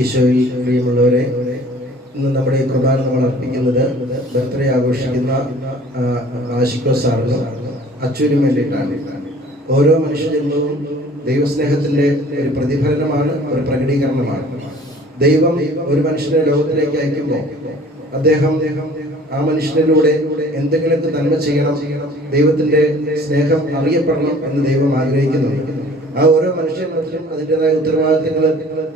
ഈശോയിൽ പ്രിയമുള്ളവരെ, ഇന്ന് നമ്മുടെ ഈ കുർബാന നമ്മൾ അർപ്പിക്കുന്നത് ബർത്ത്ഡേ ആഘോഷിക്കുന്ന ആശിക്കോ സാറിന് അച്ഛനും വേണ്ടിയിട്ടാണ്. ഓരോ മനുഷ്യജന്മവും ദൈവസ്നേഹത്തിൻ്റെ ഒരു പ്രതിഫലനമാണ്, ഒരു പ്രകടീകരണമാണ്. ദൈവം ഒരു മനുഷ്യനെ ലോകത്തിലേക്ക് അയക്കുമ്പോൾ അദ്ദേഹം ആ മനുഷ്യനിലൂടെ എന്തെങ്കിലുമൊക്കെ നന്മ ചെയ്യണം, ദൈവത്തിൻ്റെ സ്നേഹം അറിയപ്പെടണം എന്ന് ദൈവം ആഗ്രഹിക്കുന്നുണ്ട്. ആ ഓരോ മനുഷ്യനും അതിൻ്റെതായ ഉത്തരവാദിത്തങ്ങൾ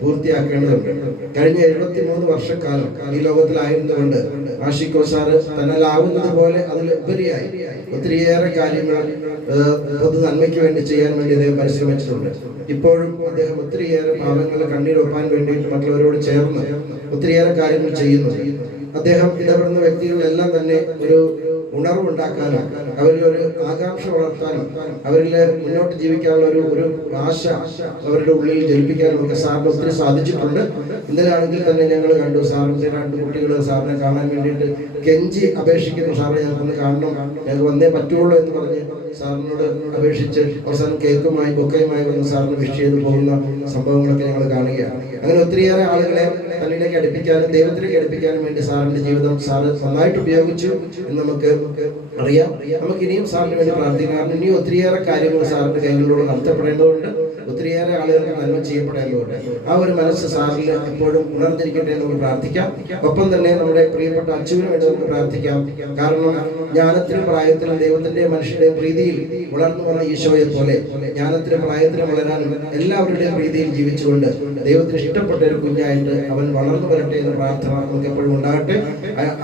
പൂർത്തിയാക്കേണ്ടതുണ്ട്. കഴിഞ്ഞ 73 വർഷക്കാലം ഈ ലോകത്തിലായിരുന്നുകൊണ്ട് ആഷിക്കോ സാറ് തന്നാലാവുന്നത് പോലെ അതിൽ ഉപരിയായി ഒത്തിരിയേറെ കാര്യങ്ങൾ പൊതു നന്മയ്ക്ക് വേണ്ടി ചെയ്യാൻ വേണ്ടി അദ്ദേഹം പരിശ്രമിച്ചിട്ടുണ്ട്. ഇപ്പോഴും അദ്ദേഹം ഒത്തിരിയേറെ പാവങ്ങളുടെ കണ്ണീരൊപ്പാൻ വേണ്ടിയിട്ട് മറ്റുള്ളവരോട് ചേർന്ന് ഒത്തിരിയേറെ കാര്യങ്ങൾ ചെയ്യുന്നുണ്ട്. അദ്ദേഹം ഇടപെടുന്ന വ്യക്തികളിലെല്ലാം തന്നെ ഒരു ഉണർവുണ്ടാക്കാനും അവരിലൊരു ആകാംക്ഷ വളർത്താനും അവരിൽ മുന്നോട്ട് ജീവിക്കാനുള്ള ഒരു ആശ അവരുടെ ഉള്ളിൽ ജനിപ്പിക്കാനും ഒക്കെ സാറിന് ഒത്തിരി സാധിച്ചിട്ടുണ്ട്. ഇന്നലാണെങ്കിൽ തന്നെ ഞങ്ങൾ കണ്ടു, സാറിന്റെ 2 കുട്ടികൾ സാറിനെ കാണാൻ വേണ്ടിയിട്ട് കെഞ്ചി അപേക്ഷിക്കുന്നു, സാറിനെ ഞങ്ങൾക്ക് കാണണം, ഞങ്ങൾക്ക് വന്നേ പറ്റുള്ളൂ എന്ന് പറഞ്ഞ് സാറിനോട് അപേക്ഷിച്ച് അവസാനം കേക്കുമായി ബൊക്കയുമായി വന്ന് സാറിന് വിഷ് ചെയ്ത് പോകുന്ന സംഭവങ്ങളൊക്കെ ഞങ്ങൾ കാണുകയാണ്. അങ്ങനെ ഒത്തിരിയേറെ ആളുകളെ തന്നിലേക്ക് അടുപ്പിക്കാനും ദൈവത്തിലേക്ക് അടുപ്പിക്കാനും വേണ്ടി സാറിന്റെ ജീവിതം സാറ് നന്നായിട്ട് ഉപയോഗിച്ചു എന്ന് നമുക്ക് അറിയാം. നമുക്ക് ഇനിയും സാറിന് വേണ്ടി പ്രാർത്ഥിക്കാം. ഇനിയും ഒത്തിരിയേറെ കാര്യങ്ങൾ സാറിന്റെ കൈകളിലൂടെ നടത്തപ്പെടേണ്ടതുണ്ട്, ഒത്തിരിയേറെ ആളുകൾക്ക് നന്മ ചെയ്യപ്പെടേണ്ടതുണ്ട്. ആ ഒരു മനസ്സ് സാറിൽ എപ്പോഴും ഉണർന്നിരിക്കട്ടെ എന്ന് നമുക്ക് പ്രാർത്ഥിക്കാം. ഒപ്പം തന്നെ നമ്മുടെ പ്രിയപ്പെട്ട അച്ഛനും വേണ്ടി നമുക്ക് പ്രാർത്ഥിക്കാം. കാരണം ജ്ഞാനത്തിലും പ്രായത്തിലും ദൈവത്തിന്റെ മനുഷ്യരുടെ പ്രീതിയിൽ വളർന്നു വന്ന ഈശോയെ പോലെ ജ്ഞാനത്തിലും പ്രായത്തിലും വളരാനും എല്ലാവരുടെയും പ്രീതിയിൽ ജീവിച്ചുകൊണ്ട് ദൈവത്തിന് ഇഷ്ടപ്പെട്ട ഒരു കുഞ്ഞായിട്ട് അവൻ വളർന്നു വരട്ടെ എന്ന പ്രാർത്ഥന നമുക്ക് എപ്പോഴും ഉണ്ടാകട്ടെ.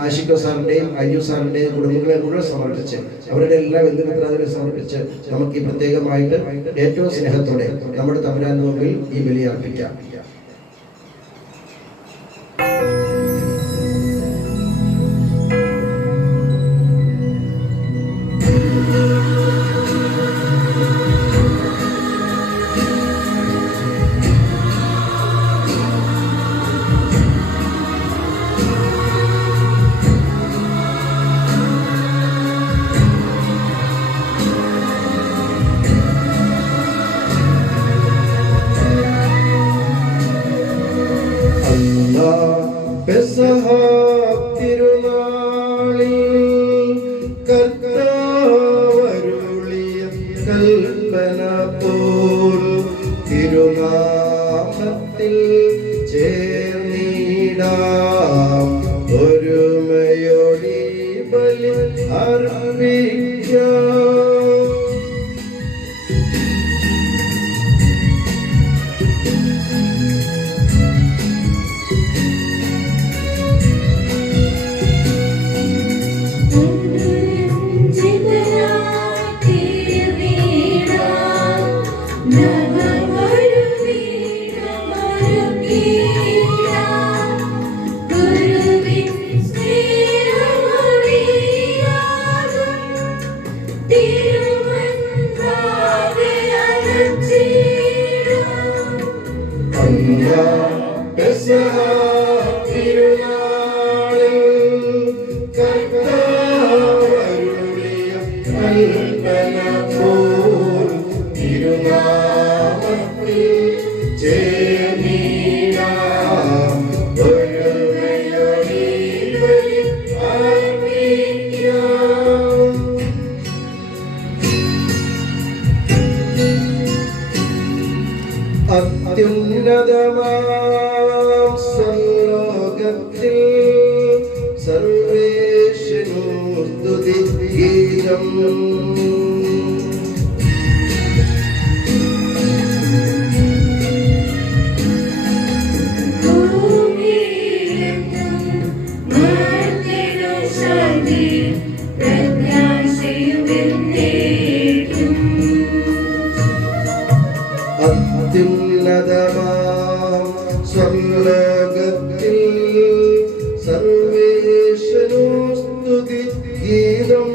ആഷിക്കോ സാറിന്റെയും അയ്യു സാറിന്റെയും കുടുംബങ്ങളെ മുഴുവൻ സമർപ്പിച്ച് അവരുടെ എല്ലാ ബന്ധുമിത്രാദികളെ സമർപ്പിച്ച് നമുക്ക് ഈ പ്രത്യേകമായിട്ട് ഏറ്റവും സ്നേഹത്തോടെ നമ്മുടെ തമ്പുരാന്റെ മുമ്പിൽ ഈ ബലി അർപ്പിക്കാം. തിരുനാളിൽ കർത്താവരുളിയ കൽപ്പന പോൽ തിരുനാമത്തിൽ ചേർന്നിടാം, ഒരുമയോടി ബലി അർപ്പിക്കാം. അത്യുന്നതമാം സ്വർലോകത്തിൽ സർവേശ്വരനു സ്തുതി ഗീതം. അത്യുന്നതമാം സ്വർലോകത്തിൽ സർവേശ്വരനു സ്തുതി ഗീതം.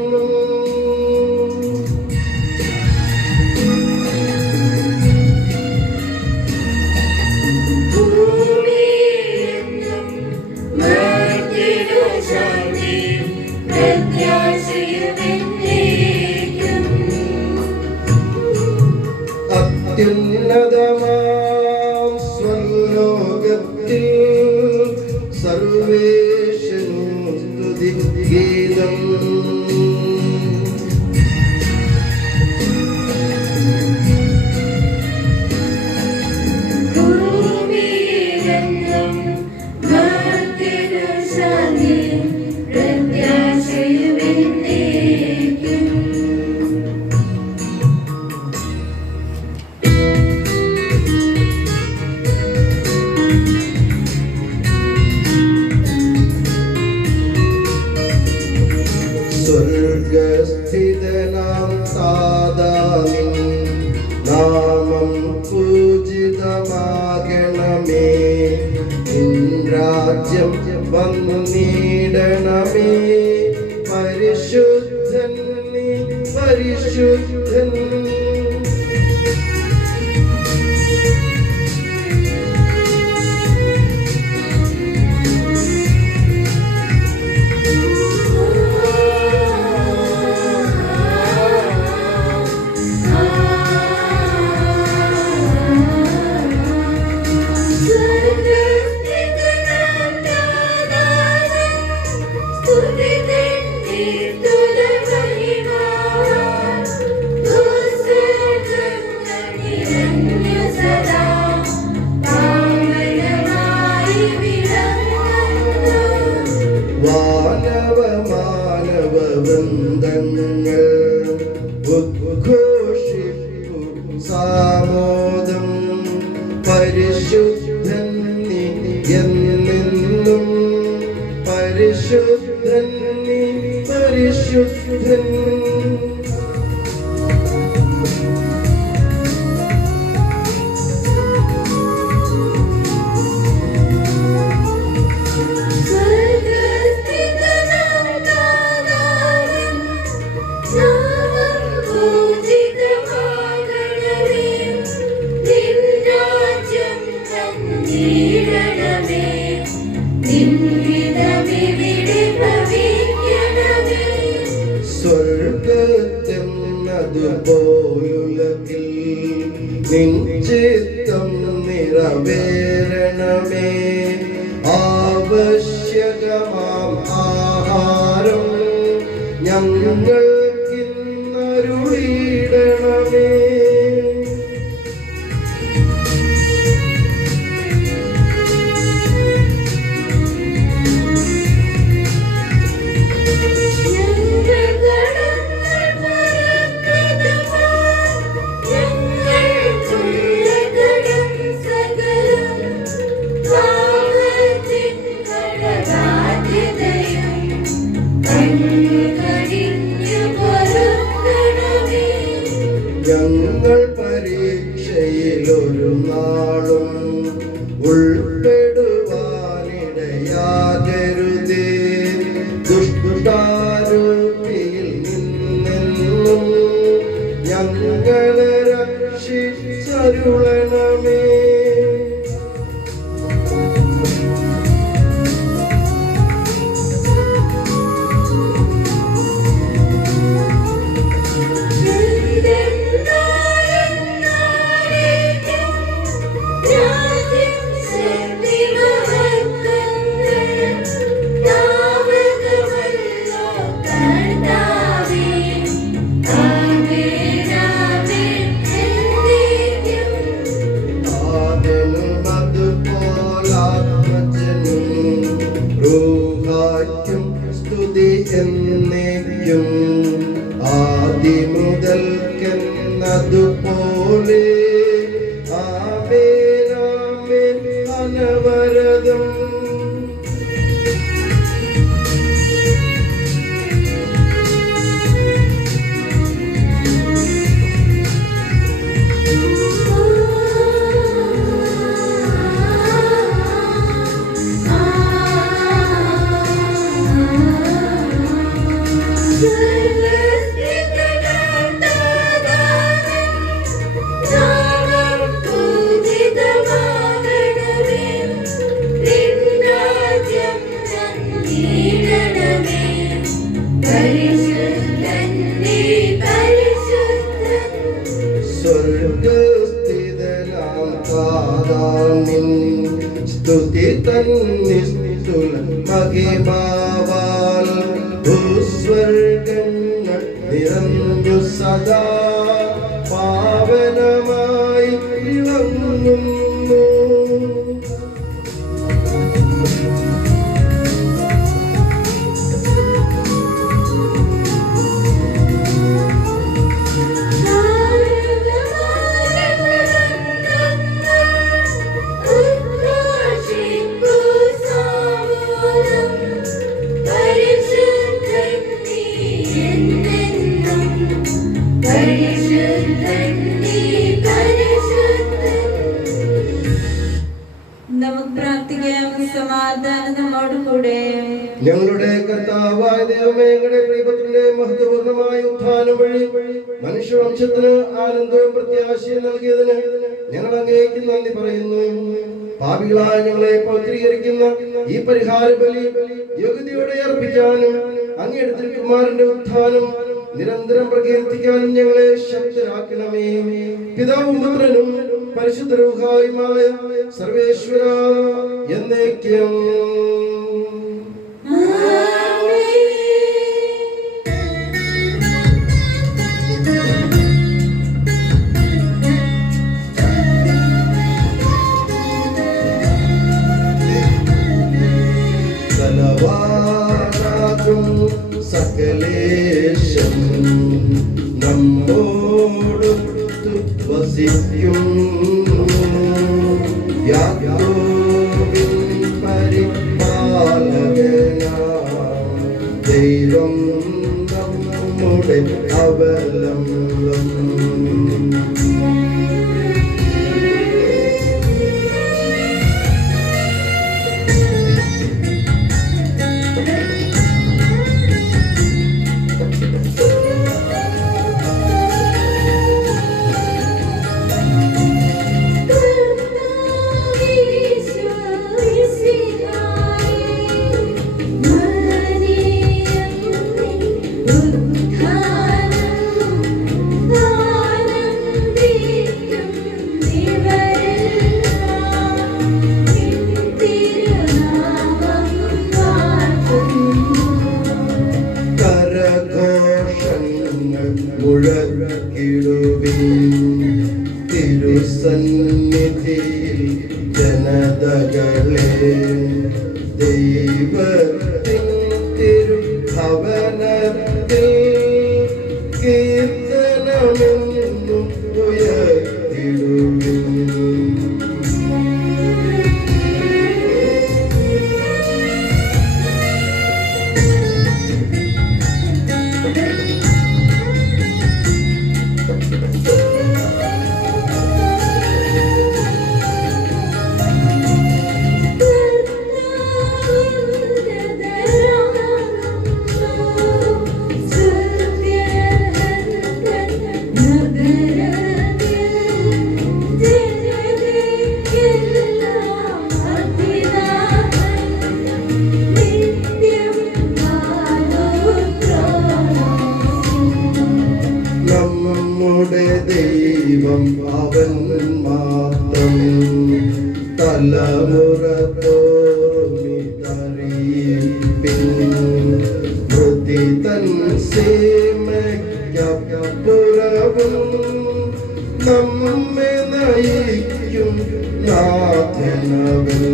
അത്യുന്നതമാം സ്വർലോക സ്വർഗത്തിൽ സർവേശനു സ്തുതി ഗീതം. സ്വർഗസ്ഥിതനാം താതാവിൻ നാമം പൂജിതമാകണമേ. നിൻ രാജ്യം വന്നിടണമേ. പരിശുദ്ധൻ നീ പരിശുദ്ധൻ. വൃന്ദങ്ങൾ ഉദ്ഘോഷിപ്പു സാമോദം. പരിശുദ്ധൻ നീ എന്നെന്നും പരിശുദ്ധൻ നീ പരിശുദ്ധൻ. സ്വർഗത്തെന്നതുപോലുലകിൽ നിൻ ചിത്തം നിറവേറണമേ. ആവശ്യകമാം ആഹാരം ഞങ്ങൾക്കിന്നരുളിയിടണമേ. ഞങ്ങൾ പരീക്ഷയിലൊരു നാളും ഉൾപ്പെടുവാനിടയാകരുതേ. ദുഷ്ടാരൂപിയിൽ നിന്നെന്നും ഞങ്ങളെ രക്ഷിച്ചരുളണമേ. സ്തുതി എന്നേക്കും ആദിമുതൽക്കെന്നതുപോലെ ആമേൻ ആമേൻ അനവരതം. നാമം പൂജിതമാകണമേ. സ്തുതി തന്നിസ്തുല മഹിമാവാൽ ഭൂസ്വർഗങ്ങൾ നിറഞ്ഞു സദാ പാവനമായി വിളങ്ങുന്നു. നമുക്ക് പ്രാർത്ഥിക്കാം. സമാധാനം നമ്മോടുകൂടെ. ഞങ്ങളുടെ കർത്താവായ ദൈവമേ, ഞങ്ങളുടെ പ്രിയപുത്രന്റെ മഹത്വപൂർണ്ണമായ ഉത്ഥാനം വഴി മനുഷ്യവംശത്തിന് ആനന്ദവും പ്രത്യാശയും നൽകിയതിന് ഞങ്ങൾ അങ്ങേക്ക് നന്ദി പറയുന്നു. പാപികളായ ഞങ്ങളെ പൗത്രീകരിക്കുന്ന ഈ പരിഹാര ബലി യോഗ്യതയോടെ അർപ്പിക്കാനും അങ്ങയുടെ തിരുക്കുമാരന്റെ ഉത്ഥാനം നിരന്തരം പ്രകീർത്തിക്കാനും ഞങ്ങളെ ശക്തരാക്കണമേ. പിതാവും പുത്രനും പരിശുദ്ധ റൂഹായുമായ സർവേശ്വര എന്നേക്കും. സകലേശം നമ്മോടൊത്തു വസിക്കും. യാക്കോബിൻ പരിപാലകനാം ദൈവം നമ്മുടെ അവലംബം. തിരുസന്നിധിയിൽ ജനതകളെ ദൈവത്തിൻ തിരുഭവനത്തിൽ കീർത്തനമെന്നും ഉയർത്തിടുവിൻ. ദൈവം അവൻ മാത്രം തലമുറ തോറുമിതറിയിപ്പിൻ. മൃതി തൻ സേമയ്ക്കപ്പുറവും നമ്മെ നയിക്കും നാഥനവൻ.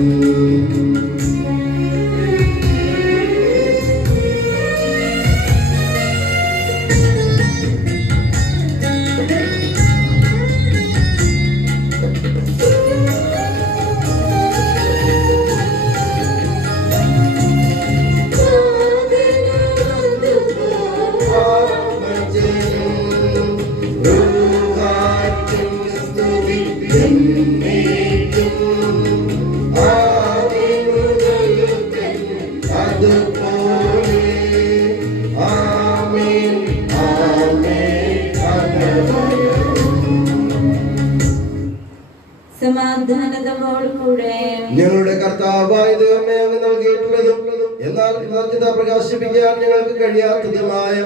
ഞങ്ങളുടെ കർത്താവായ ദൈവമേ, അങ്ങ് നൽകിയിട്ടുള്ളതും എന്നാൽ പ്രകാശിപ്പിക്കാൻ ഞങ്ങൾക്ക് കഴിയാത്തതുമായ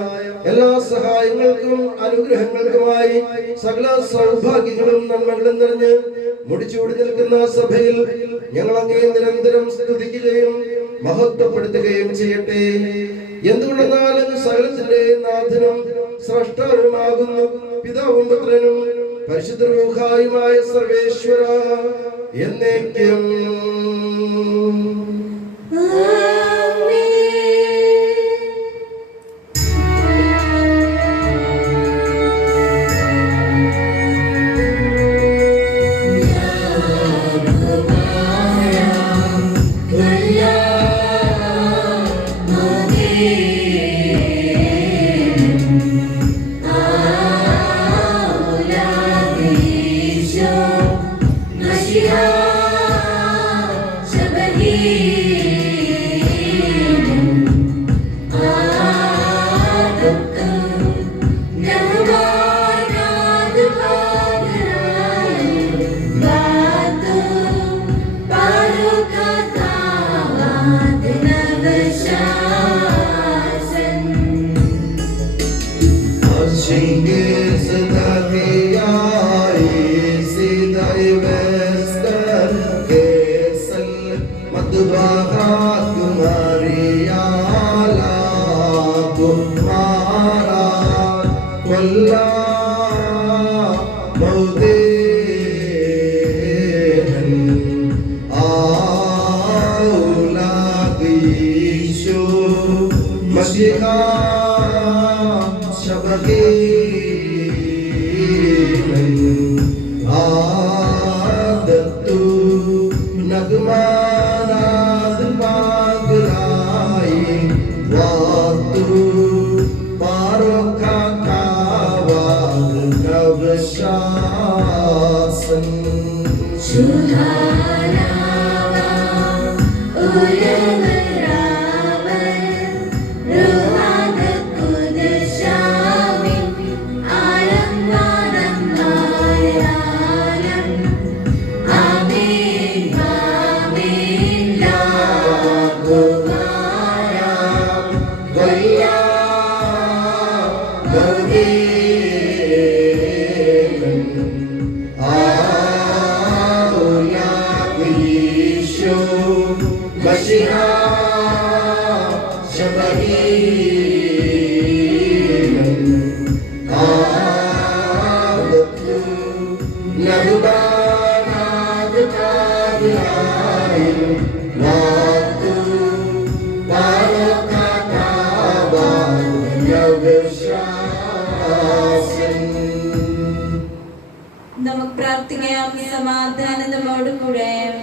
എല്ലാ സഹായങ്ങൾക്കും അനുഗ്രഹങ്ങൾക്കുമായി സകല സൗഭാഗ്യങ്ങളും നന്മകളും നിറഞ്ഞ് മുടിച്ചൂടി നിൽക്കുന്ന സഭയിൽ ഞങ്ങൾ അങ്ങേ നിരന്തരം സ്തുതിക്കുകയും മഹത്വപ്പെടുത്തുകയും ചെയ്യട്ടെ. എന്തുകൊണ്ടെന്നാൽ സകലത്തിന്റെ നാഥനും സ്രഷ്ടാവുമാകുന്നു, പിതാവും പുത്രനും പരിശുദ്ധ റൂഹായുമായ സർവേശ്വര എന്നേക്കും.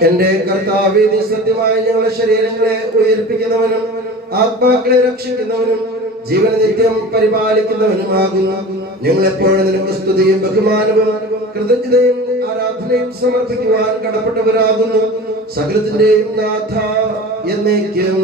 എന്റെ കർത്താവേ, നീ സത്യമായി ഞങ്ങളുടെ ശരീരങ്ങളെ ഉയർപ്പിക്കുന്നവനും ആത്മാക്കളെ രക്ഷിക്കുന്നവനും ജീവന നിത്യം പരിപാലിക്കുന്നവനുമാകുന്നു. ഞങ്ങൾ എപ്പോഴും നിനക്ക് സ്തുതിയും ബഹുമാനവും കൃതജ്ഞതയും ആരാധനയും സമർപ്പിക്കുവാൻ കടപ്പെട്ടവരാകുന്നു. സകലത്തിന്റെയും നാഥ എന്നേക്കും.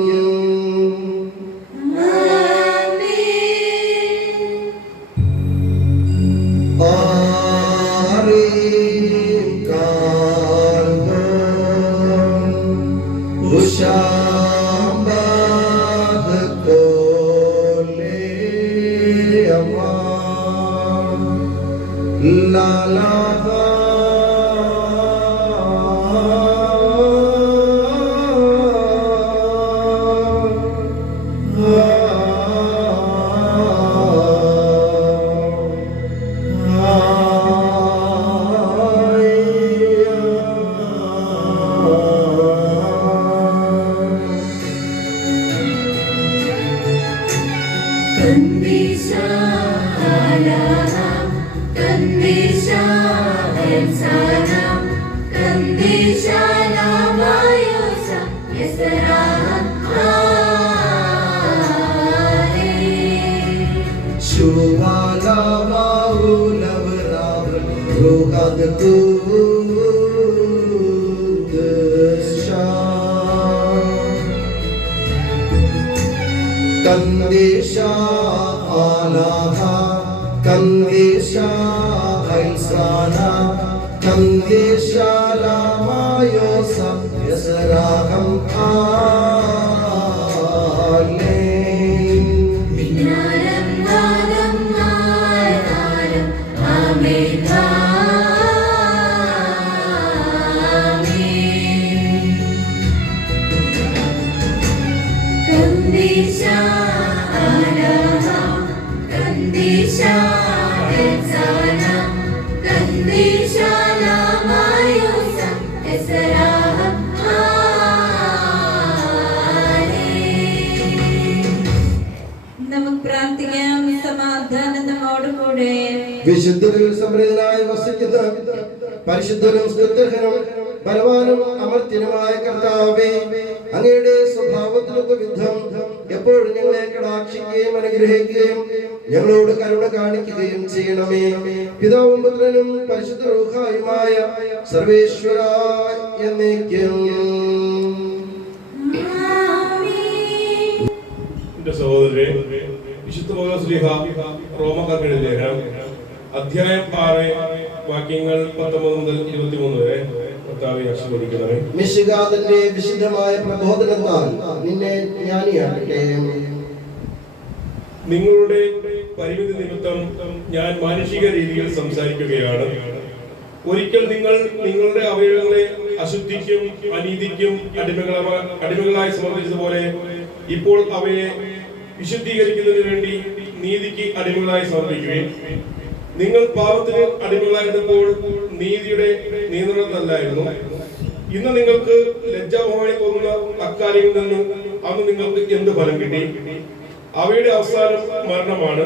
Minnaram നമുക്ക് പ്രാർത്ഥിക്കാം. സമാധാനം നമ്മോടുകൂടെ. വിശുദ്ധരിൽ സമൃദ്ധനായി വസിക്കുന്ന പരിശുദ്ധനും സ്തുത്യർഹനും ബലവാനും അമർത്യനുമായ കർത്താവേ, അങ്ങയുടെ സ്വഭാവത്തിനൊത്ത വിധം എപ്പോഴും ഞങ്ങളെ കടാക്ഷിക്കുകയും അനുഗ്രഹിക്കുകയും ഞങ്ങളോട് കരുണ കാണിക്കുകയും ചെയ്യണമേ. പിതാവും പുത്രനും പരിശുദ്ധ റൂഹായുമായ സർവേശ്വര എന്നേക്കും. എന്റെ സഹോദരരെ, വിശുദ്ധ പൗലോസ്ലീഹ റോമക്കാർക്കെഴുതിയ ലേഖനം അധ്യായം 6 വാക്യങ്ങൾ 19 മുതൽ 23 വരെ കർത്താവെ ആശീർവദിക്കണമേ. മിശിഹായുടെ വിശുദ്ധമായ പ്രബോധനത്താൽ നിന്നെ ജ്ഞാനിയാക്കട്ടെ. നിങ്ങളുടെ പരിമിതി നിമിത്തം ഞാൻ മാനുഷിക രീതിയിൽ സംസാരിക്കുകയാണ്. ഒരിക്കൽ നിങ്ങൾ നിങ്ങളുടെ അവയവങ്ങളെ അശുദ്ധിക്കും അനീതിക്കും അടിമകളായി സമർപ്പിച്ചതുപോലെ ഇപ്പോൾ അവയെ വിശുദ്ധീകരിക്കുന്നതിന് വേണ്ടി നീതിക്ക് അടിമകളായി സമർപ്പിക്കുകയും. നിങ്ങൾ പാപത്തിന് അടിമകളായിരുന്നപ്പോൾ നീതിയുടെ നിയന്ത്രണത്തിലല്ലായിരുന്നു. ഇന്ന് നിങ്ങൾക്ക് ലജ്ജാവഹമായി തോന്നുന്ന അക്കാര്യങ്ങളിൽ നിന്ന് അന്ന് നിങ്ങൾക്ക് എന്ത് ഫലം കിട്ടി? അവയുടെ അവസാനം മരണമാണ്.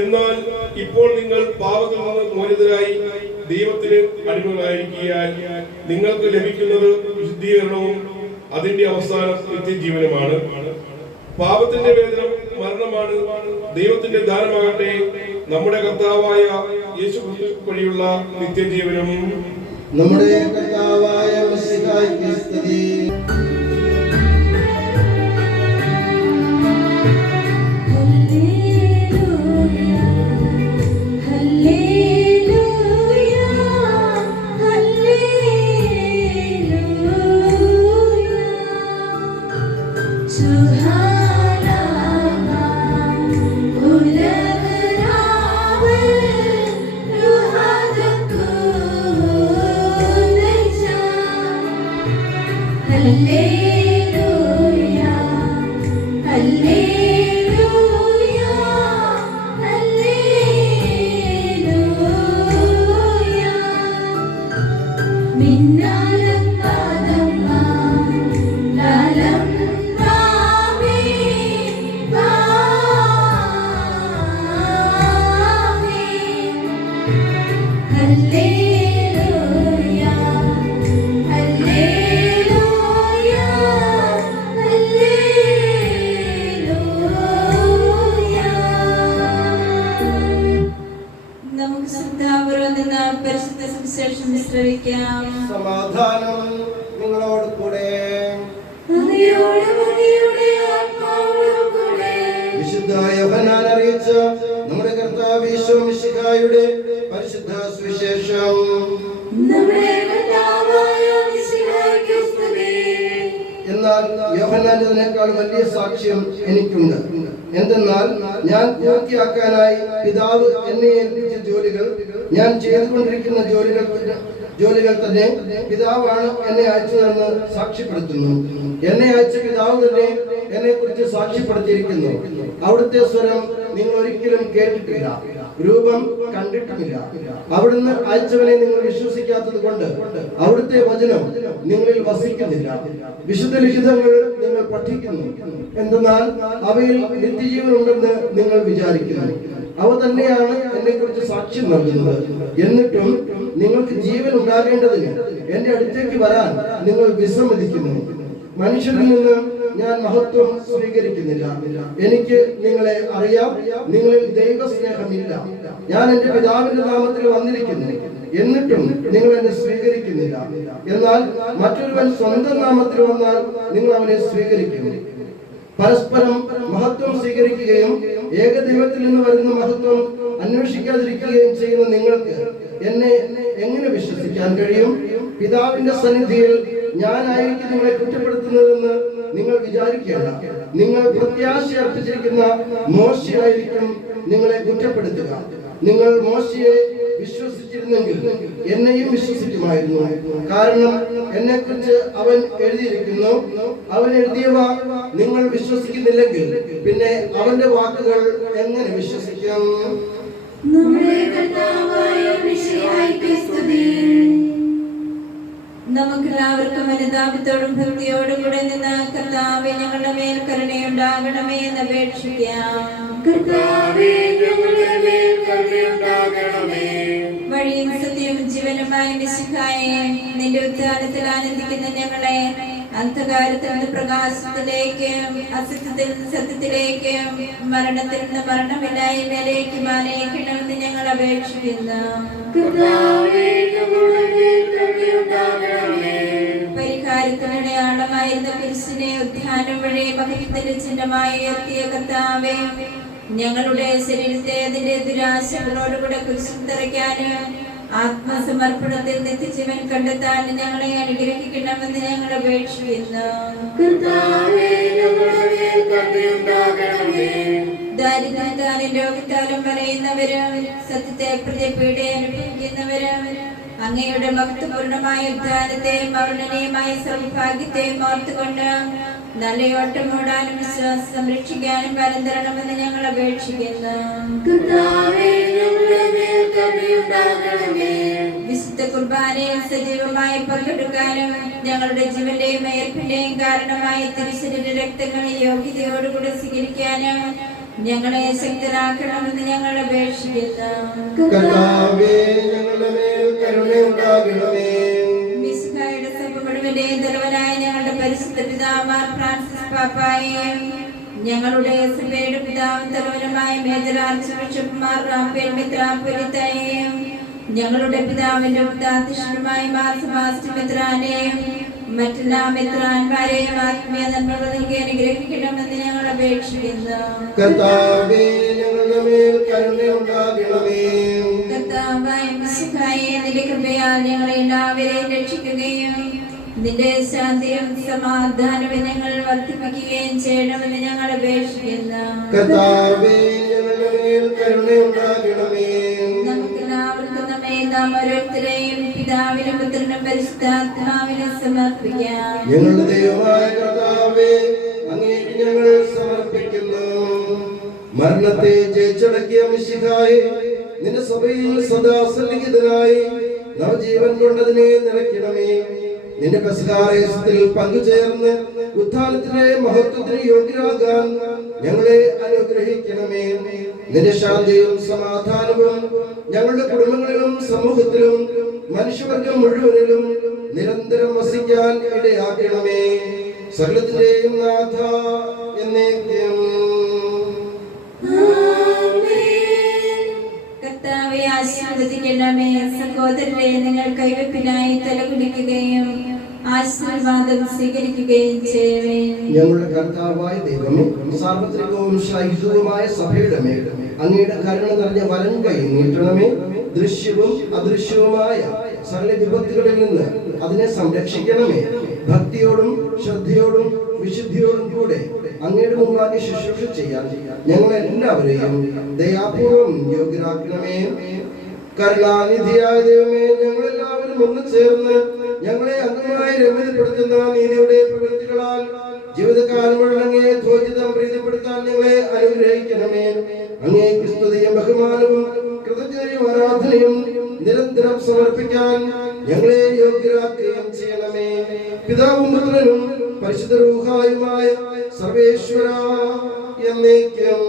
എന്നാൽ ഇപ്പോൾ നിങ്ങൾ പാപത്തിൽ നിന്ന് മോചിതരായി ദൈവത്തിന് അടിമകളായിരിക്കാൻ നിങ്ങൾക്ക് ലഭിക്കുന്നത് വിശുദ്ധീകരണവും അതിന്റെ അവസാനം നിത്യജീവനുമാണ്. പാപത്തിന്റെ വേദനം മരണമാണ്. ദൈവത്തിന്റെ ദാനമാകട്ടെ നമ്മുടെ കർത്താവായ യേശുക്രിസ്തു വഴിയുള്ള നിത്യജീവനും. നമ്മുടെ കർത്താവായ മിശിഹായ്ക്ക് സ്തുതി. സമാധാനം നിങ്ങളോട് കൂടെ. വിശുദ്ധ യോഹന്നാൻ അറിയിച്ച നമ്മുടെ കർത്താവ് യേശു മിശിഹായുടെ പരിശുദ്ധ സുവിശേഷം. എന്നാൽ യോഹന്നാന്റേതിനേക്കാൾ വലിയ സാക്ഷ്യം എനിക്കുണ്ട്. എന്തെന്നാൽ ഞാൻ പൂർത്തിയാക്കാനായി പിതാവ് എന്നെ ഏൽപ്പിച്ച ജോലികൾ ഞാൻ ചെയ്തുകൊണ്ടിരിക്കുന്ന ജോലികൾ തന്നെ പിതാവാണ് എന്നെ അയച്ചതെന്ന് സാക്ഷ്യപ്പെടുത്തുന്നു. എന്നെ അയച്ച പിതാവ് തന്നെ എന്നെ കുറിച്ച് സാക്ഷ്യപ്പെടുത്തിയിരിക്കുന്നു. അവിടുത്തെ സ്വരം നിങ്ങൾ ഒരിക്കലും കേട്ടിട്ടില്ല, രൂപം കണ്ടിട്ടുമില്ല. അവിടുന്ന് അയച്ചവനെ നിങ്ങൾ വിശ്വസിക്കാത്തത് കൊണ്ട് അവിടുത്തെ വചനം നിങ്ങളിൽ വസിക്കുന്നില്ല. വിശുദ്ധ ലിഖിതങ്ങൾ നിങ്ങൾ പഠിക്കുന്നു, എന്തെന്നാൽ അവയിൽ നിത്യജീവൻ ഉണ്ടെന്ന് നിങ്ങൾ വിചാരിക്കുന്നു. അവ തന്നെയാണ് എന്നെ കുറിച്ച് സാക്ഷ്യം നൽകുന്നത്. എന്നിട്ടും നിങ്ങൾക്ക് ജീവൻ ഉണ്ടാകേണ്ടതിന് എന്റെ അടുത്തേക്ക് വരാൻ നിങ്ങൾ വിസമ്മതിക്കുന്നു. മനുഷ്യരിൽ നിന്ന് ഞാൻ മഹത്വം സ്വീകരിക്കുന്നില്ല. എനിക്ക് നിങ്ങളെ അറിയാം, നിങ്ങളിൽ ദൈവസ്നേഹമില്ല. ഞാൻ എന്റെ പിതാവിന്റെ നാമത്തിൽ വന്നിരിക്കുന്നു, എന്നിട്ടും നിങ്ങൾ എന്നെ സ്വീകരിക്കുന്നില്ല. എന്നാൽ മറ്റൊരുവൻ സ്വന്തം നാമത്തിൽ വന്നാൽ നിങ്ങൾ അവനെ സ്വീകരിക്കും. പരസ്പരം മഹത്വം സ്വീകരിക്കുകയും ഏകദൈവത്തിൽ നിന്ന് വരുന്ന മഹത്വം അന്വേഷിക്കാതിരിക്കുകയും ചെയ്യുന്ന നിങ്ങൾക്ക് എന്നെ എങ്ങനെ വിശ്വസിക്കാൻ കഴിയും? പിതാവിന്റെ സന്നിധിയിൽ ഞാനായിരിക്കും നിങ്ങളെ കുറ്റപ്പെടുത്തുന്നതെന്ന് നിങ്ങൾ വിചാരിക്കേണ്ട. നിങ്ങൾ പ്രത്യാശ അർപ്പിച്ചിരിക്കുന്ന മോശയായിരിക്കും നിങ്ങളെ കുറ്റപ്പെടുത്തുക. നിങ്ങൾ മോശയെ വിശ്വസിച്ചിരുന്നെങ്കിൽ എന്നെയും വിശ്വസിക്കുമായിരുന്നു. കാരണം എന്നെക്കുറിച്ച് അവൻ എഴുതിയിരിക്കുന്നു, അവൻ എഴുതിയവ നിങ്ങൾ വിശ്വസിക്കുന്നില്ലെങ്കിൽ പിന്നെ അവന്റെ വാക്കുകൾ എങ്ങനെ വിശ്വസിക്കും? നമ്മുടെ കർത്താവായ മിശിഹായ്ക്ക് സ്തുതി. നമുക്കെല്ലാവർക്കും അനുതാപത്തോടും ഭക്തിയോടും കൂടെ നിന്ന് കർത്താവേ ഞങ്ങളുടെ മേൽ കരുണയുണ്ടാകണമേ എന്ന് അപേക്ഷിക്കാം. കർത്താവേ ഞങ്ങളുടെ മേൽ കരുണയുണ്ടാകണമേ. വഴിയും സത്യവും ജീവനുമായ മിശിഹായെ, നിന്റെ ഉദ്ധാനത്തിൽ ആനന്ദിക്കുന്ന ഞങ്ങളെ അന്ധകാരത്തിൽ നിന്ന് പ്രകാശത്തിലേക്കും അസത്യത്തിൽ നിന്ന് സത്യത്തിലേക്കും മരണത്തിൽ നിന്ന് മരണമില്ലായ്മയിലേക്കും ആനയിക്കണമെന്ന് ഞങ്ങൾ അപേക്ഷിക്കുന്നു. കർത്താവേ ഞങ്ങളുടെ മേൽ കരുണയുണ്ടാകണമേ. പരിഹാരത്തിനുടെ ആഴമായിരുന്ന കുരിശിനെ ഉദ്ധാനം വഴി മഹത്വത്തിന്റെ ചിഹ്നമായി ഉയർത്തിയ കർത്താവേ, ഞങ്ങളുടെ ശരീരത്തെ അതിന്റെ ദുരാശകളോടുകൂടെ കുരിശിൽ തറയ്ക്കാനും ആത്മസമർപ്പണത്തിൽ നിത്യജീവൻ കണ്ടെത്താൻ ഞങ്ങളെ അനുഗ്രഹിക്കണമെന്ന് ഞങ്ങൾ അപേക്ഷിക്കുന്നു. കർത്താവേ ഞങ്ങളുടെ മേൽ കരുണയുണ്ടാകണമേ. ദാരിദ്ര്യത്താലും രോഗത്താലും പറയുന്നവരും സത്യത്തെ പ്രതിപീഡ അനുഭവിക്കുന്നവരും അങ്ങയുടെ മഹത്വപൂർണമായ ഉദ്ധാനത്തെയും അവർണ്ണനീയമായ സൗഭാഗ്യത്തെയും ഓർത്തുകൊണ്ട് നല്ലയോട്ടം ഓടാനും വിശ്വാസം സംരക്ഷിക്കാനും വരം തരണമെന്ന് ഞങ്ങൾ അപേക്ഷിക്കുന്നു. കർത്താവേ ഞങ്ങളുടെ മേൽ കരുണയുണ്ടാകണമേ. വിശുദ്ധ കുർബാനയിൽ സജീവമായി പങ്കെടുക്കാനും ഞങ്ങളുടെ ജീവന്റെയും ഉയർപ്പിന്റെയും കാരണമായ തിരുശരീര രക്തങ്ങൾ യോഗ്യതയോടുകൂടി സ്വീകരിക്കാനും ഞങ്ങളെ ശക്തരാക്കണമെന്ന് ഞങ്ങൾ അപേക്ഷിക്കുന്നു. കർത്താവേ ഞങ്ങളുടെ മേൽ കരുണയുണ്ടാകണമേ. മിശിഹായുടെ സഭ മുഴുവന്റെയും തലവനായ ഞങ്ങളുടെ പരിശുദ്ധ പിതാവ് ഫ്രാൻസിസ് പാപ്പായെയും ഞങ്ങളുടെ സഭയുടെ പിതാവും തലവനുമായ major archbishop Mar Raphael മെത്രാപ്പൊലീത്തയെയും ഞങ്ങളുടെ പിതാവിന്റെ പിതാധ്യക്ഷനുമായ മാർ സെബാസ്റ്റ്യൻ മെത്രാനെയും മറ്റെല്ലാ മെത്രാന്മാരെയും ആത്മീയ നന്മകൾ നൽകി അനുഗ്രഹിക്കണമെന്ന് ഞങ്ങൾ അപേക്ഷിക്കുന്നു. കർത്താവേ ഞങ്ങളുടെ മേൽ കരുണയുണ്ടാകണമേ. കർത്താവായ മിശിഹായെ, നിന്റെ കൃപയാൽ ഞങ്ങളെ എല്ലാവരെയും രക്ഷിക്കുകയും നിന്റെ ശാന്തിയും സമാധാനവും ഞങ്ങൾ വർദ്ധിപ്പിക്കുകയും ചെയ്യണമെന്ന് ഞങ്ങൾ അപേക്ഷിക്കുന്നു. കർത്താവേ ഞങ്ങളുടെ മേൽ കരുണയുണ്ടാകണമേ. നമുക്കെല്ലാവർക്കും നമ്മെ നാം ഓരോരുത്തരെയും പിതാവിനും പുത്രനും പരിശുദ്ധാത്മാവിനും സമർപ്പിക്കാം. ഞങ്ങളുടെ ദൈവമായ കർത്താവേ, അങ്ങേക്ക് ഞങ്ങൾ സമർപ്പിക്കുന്നു. മരണത്തെ ജയിച്ചടക്കിയ മിശിഹായെ, നിന്റെ സഭയിൽ സദാ സന്നിഹിതനായി നവജീവൻ കൊണ്ടതിനെ നിറയ്ക്കണമേ. നിന്റെ പെസഹാരത്തിൽ പങ്കുചേർന്ന് ഉത്ഥാനത്തിന്റെ മഹത്വത്തിന് യോഗ്യരാകാൻ ഞങ്ങളെ അനുഗ്രഹിക്കണമേ. നിന്റെ ശാന്തിയും സമാധാനവും ഞങ്ങളുടെ കുടുംബങ്ങളിലും സമൂഹത്തിലും മനുഷ്യവർഗം മുഴുവനിലും നിരന്തരം വസിക്കാൻ ഇടയാക്കണമേ. സകലത്തിന്റെയും നാഥ എന്നേക്കും. കർത്താവെ ആശീർവദിക്കണമേ. സഹോദരരെ, നിങ്ങൾ കൈവെപ്പിനായി തലകുനിക്കുകയും ആശീർവാദം സ്വീകരിക്കുകയും ചെയ്യണമേ. ഞങ്ങളുടെ കർത്താവായ ദൈവമേ, സാർവത്രികവും ശൈതവുമായ സഭയുടെ മേൽ അങ്ങയുടെ കരുണ നിറഞ്ഞ വലം കൈ നീട്ടണമേ. ദൃശ്യവും അദൃശ്യവുമായ സകല വിപത്തുകളിൽ നിന്ന് അതിനെ സംരക്ഷിക്കണമേ. ഭക്തിയോടും ശ്രദ്ധയോടും വിശുദ്ധിയോടും കൂടെ അങ്ങയുടെ മുമ്പാകെ ശുശ്രൂഷ ചെയ്യാൻ ഞങ്ങളെല്ലാവരെയും ദയാപൂർവം യോഗ്യരാക്കണമേ. കരുണാനിധിയായ ദൈവമേ, ഞങ്ങളെല്ലാവരും ഒന്ന് ചേർന്ന് ഞങ്ങളെ അങ്ങുമായി രമ്യതപ്പെടുത്തുന്ന നീതിയുടെ പ്രവൃത്തികളാൽ ജീവിതകാലം മുഴുവൻ അങ്ങയെ ധ്വജിതം പ്രീതിപ്പെടുത്താൻ ഞങ്ങളെ അനുഗ്രഹിക്കണമേ. അങ്ങേക്ക് സ്തുതിയും ബഹുമാനവും കൃതജ്ഞതയും ആരാധനയും നിരന്തരം സമർപ്പിക്കാൻ ഞങ്ങളെ യോഗ്യരാക്കുകയും ചെയ്യണമേ. പിതാവും പുത്രനും പരിശുദ്ധ റൂഹായുമായ സർവേശ്വര എന്നേക്കും.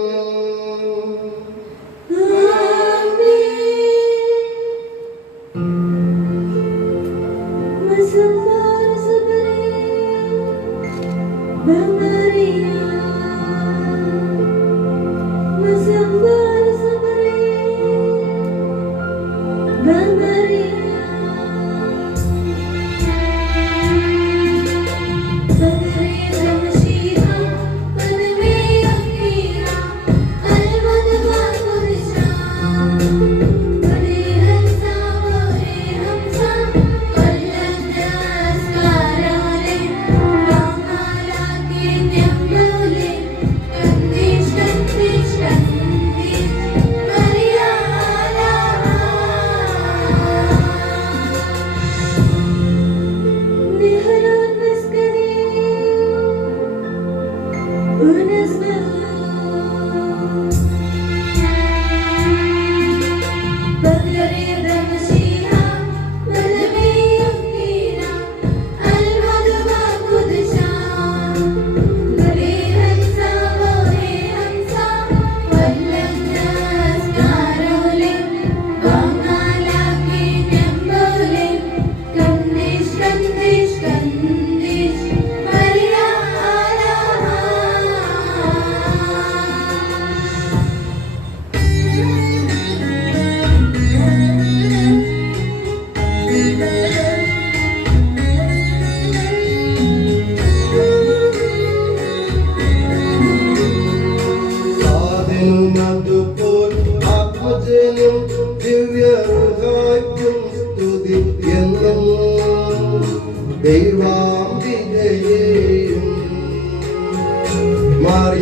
Yeah.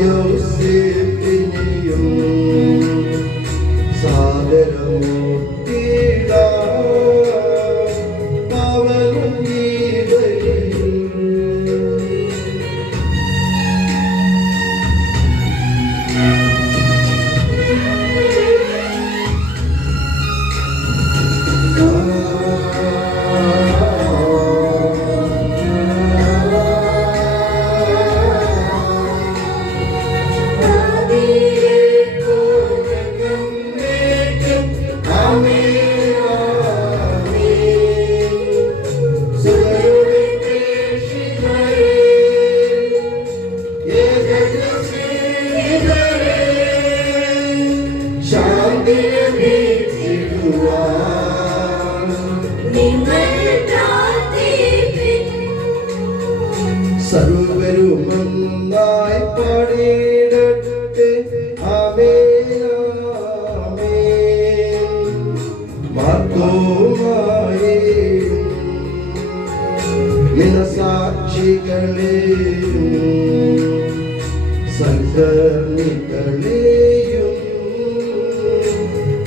യോസേഫിനെയും സാദരമൂർത്തിയിടാം അവനും ഈ ബലിയിൽ. സർവരുമൊന്നായി പാടിയിടട്ടെ ആമേൻ ആമേൻ. മാർത്തോമായേയും നിനസാക്ഷികളെയും സൽക്കർമ്മികളെയും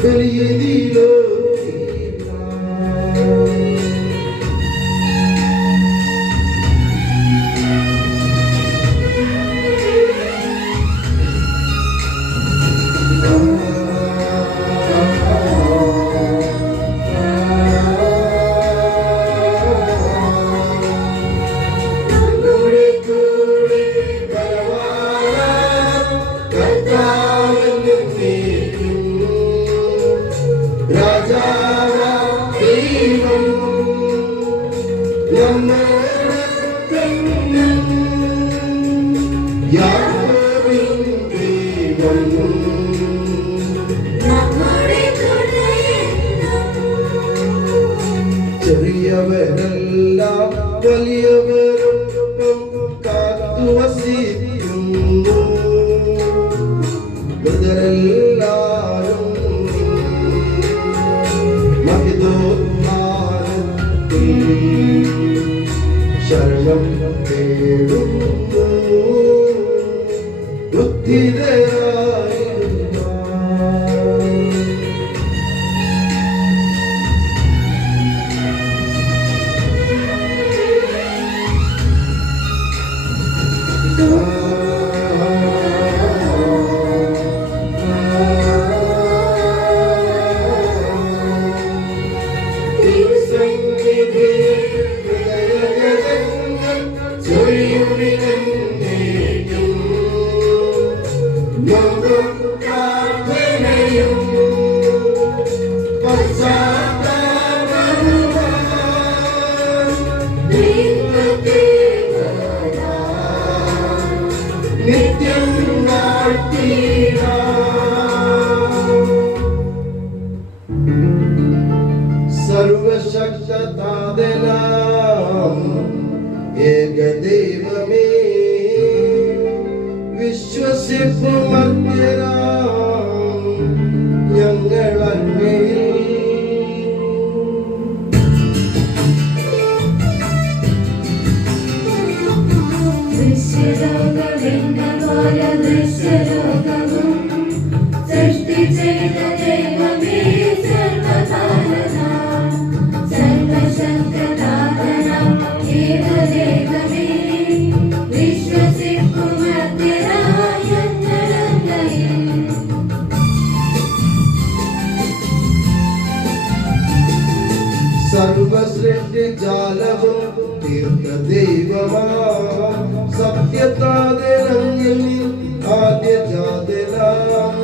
ബലിയിലോ ചെറിയവരെല്ലാം വലിയവരൊപ്പം കാത്തു വസിക്കുന്നു. മൃതരെല്ലാരും മഹിതോദ്ധാരത്തിൽ ശരണം തേടുന്നു. ബുദ്ധിതരായിരുന്ന സർവശക്തനാം ഏകദൈവമേ വിശ്വസിപ്പുമർത്യരാം ഞങ്ങളന്മേൽ സർവസൃഷ്ടിജാലവും ദൈവമാം സത്യതാതരങ്ങളിൽ ആദ്യജാതനാം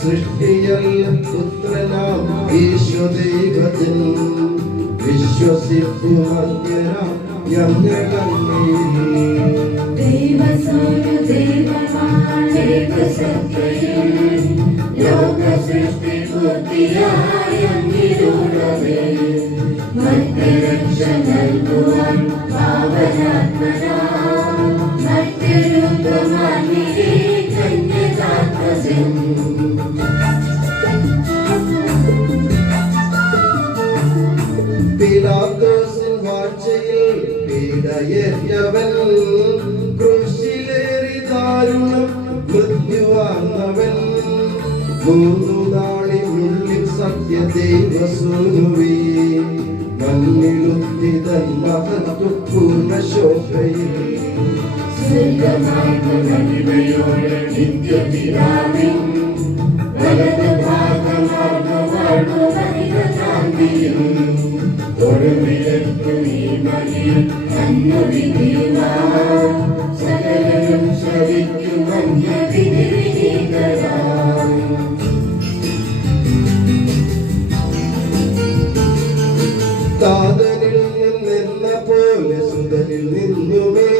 സൃഷ്ടിയൽ പുത്രനാം ഈശ്വദൈവജൻ വിശ്വസിപ്പുമർത്യരാം ഞങ്ങളന്മേൽ ലോക സൃഷ്ടി പൂർത്തിയായ മധ്യരക്ഷ നൽകുവാൻ പാവനാത്മനാ മധ്യരൂപമാനീ കന്യകാത്മജൻ പിലാത്തോസിൻ വാഴ്ചയിൽ പീഡയേറ്റവൻ ക്രൂശിലേറി ദാരുണം മൂന്നു നാളിനുള്ളിൽ സത്യദൈവസൂനുവേ മണ്ണിലുത്തിതൻ മഹത്വ പൂർണ്ണ ശോഭയിൽ സ്വർഗമാർഗമഹിമയോടെ നിത്യപിതാവിൻ വലത് ഭാഗമാർന്നു വാഴ്ന്നു മഹിമകാന്തിയും ഒടുവിലെത്തും ഈ മഹിയിൽ അന്വവിധിയുമാം സകലരും ശരിക്കും അന്യവിധിവിനീതരാം താതനിൽ നിന്നെന്ന പോലെ സുതനിൽ നിന്നുമേ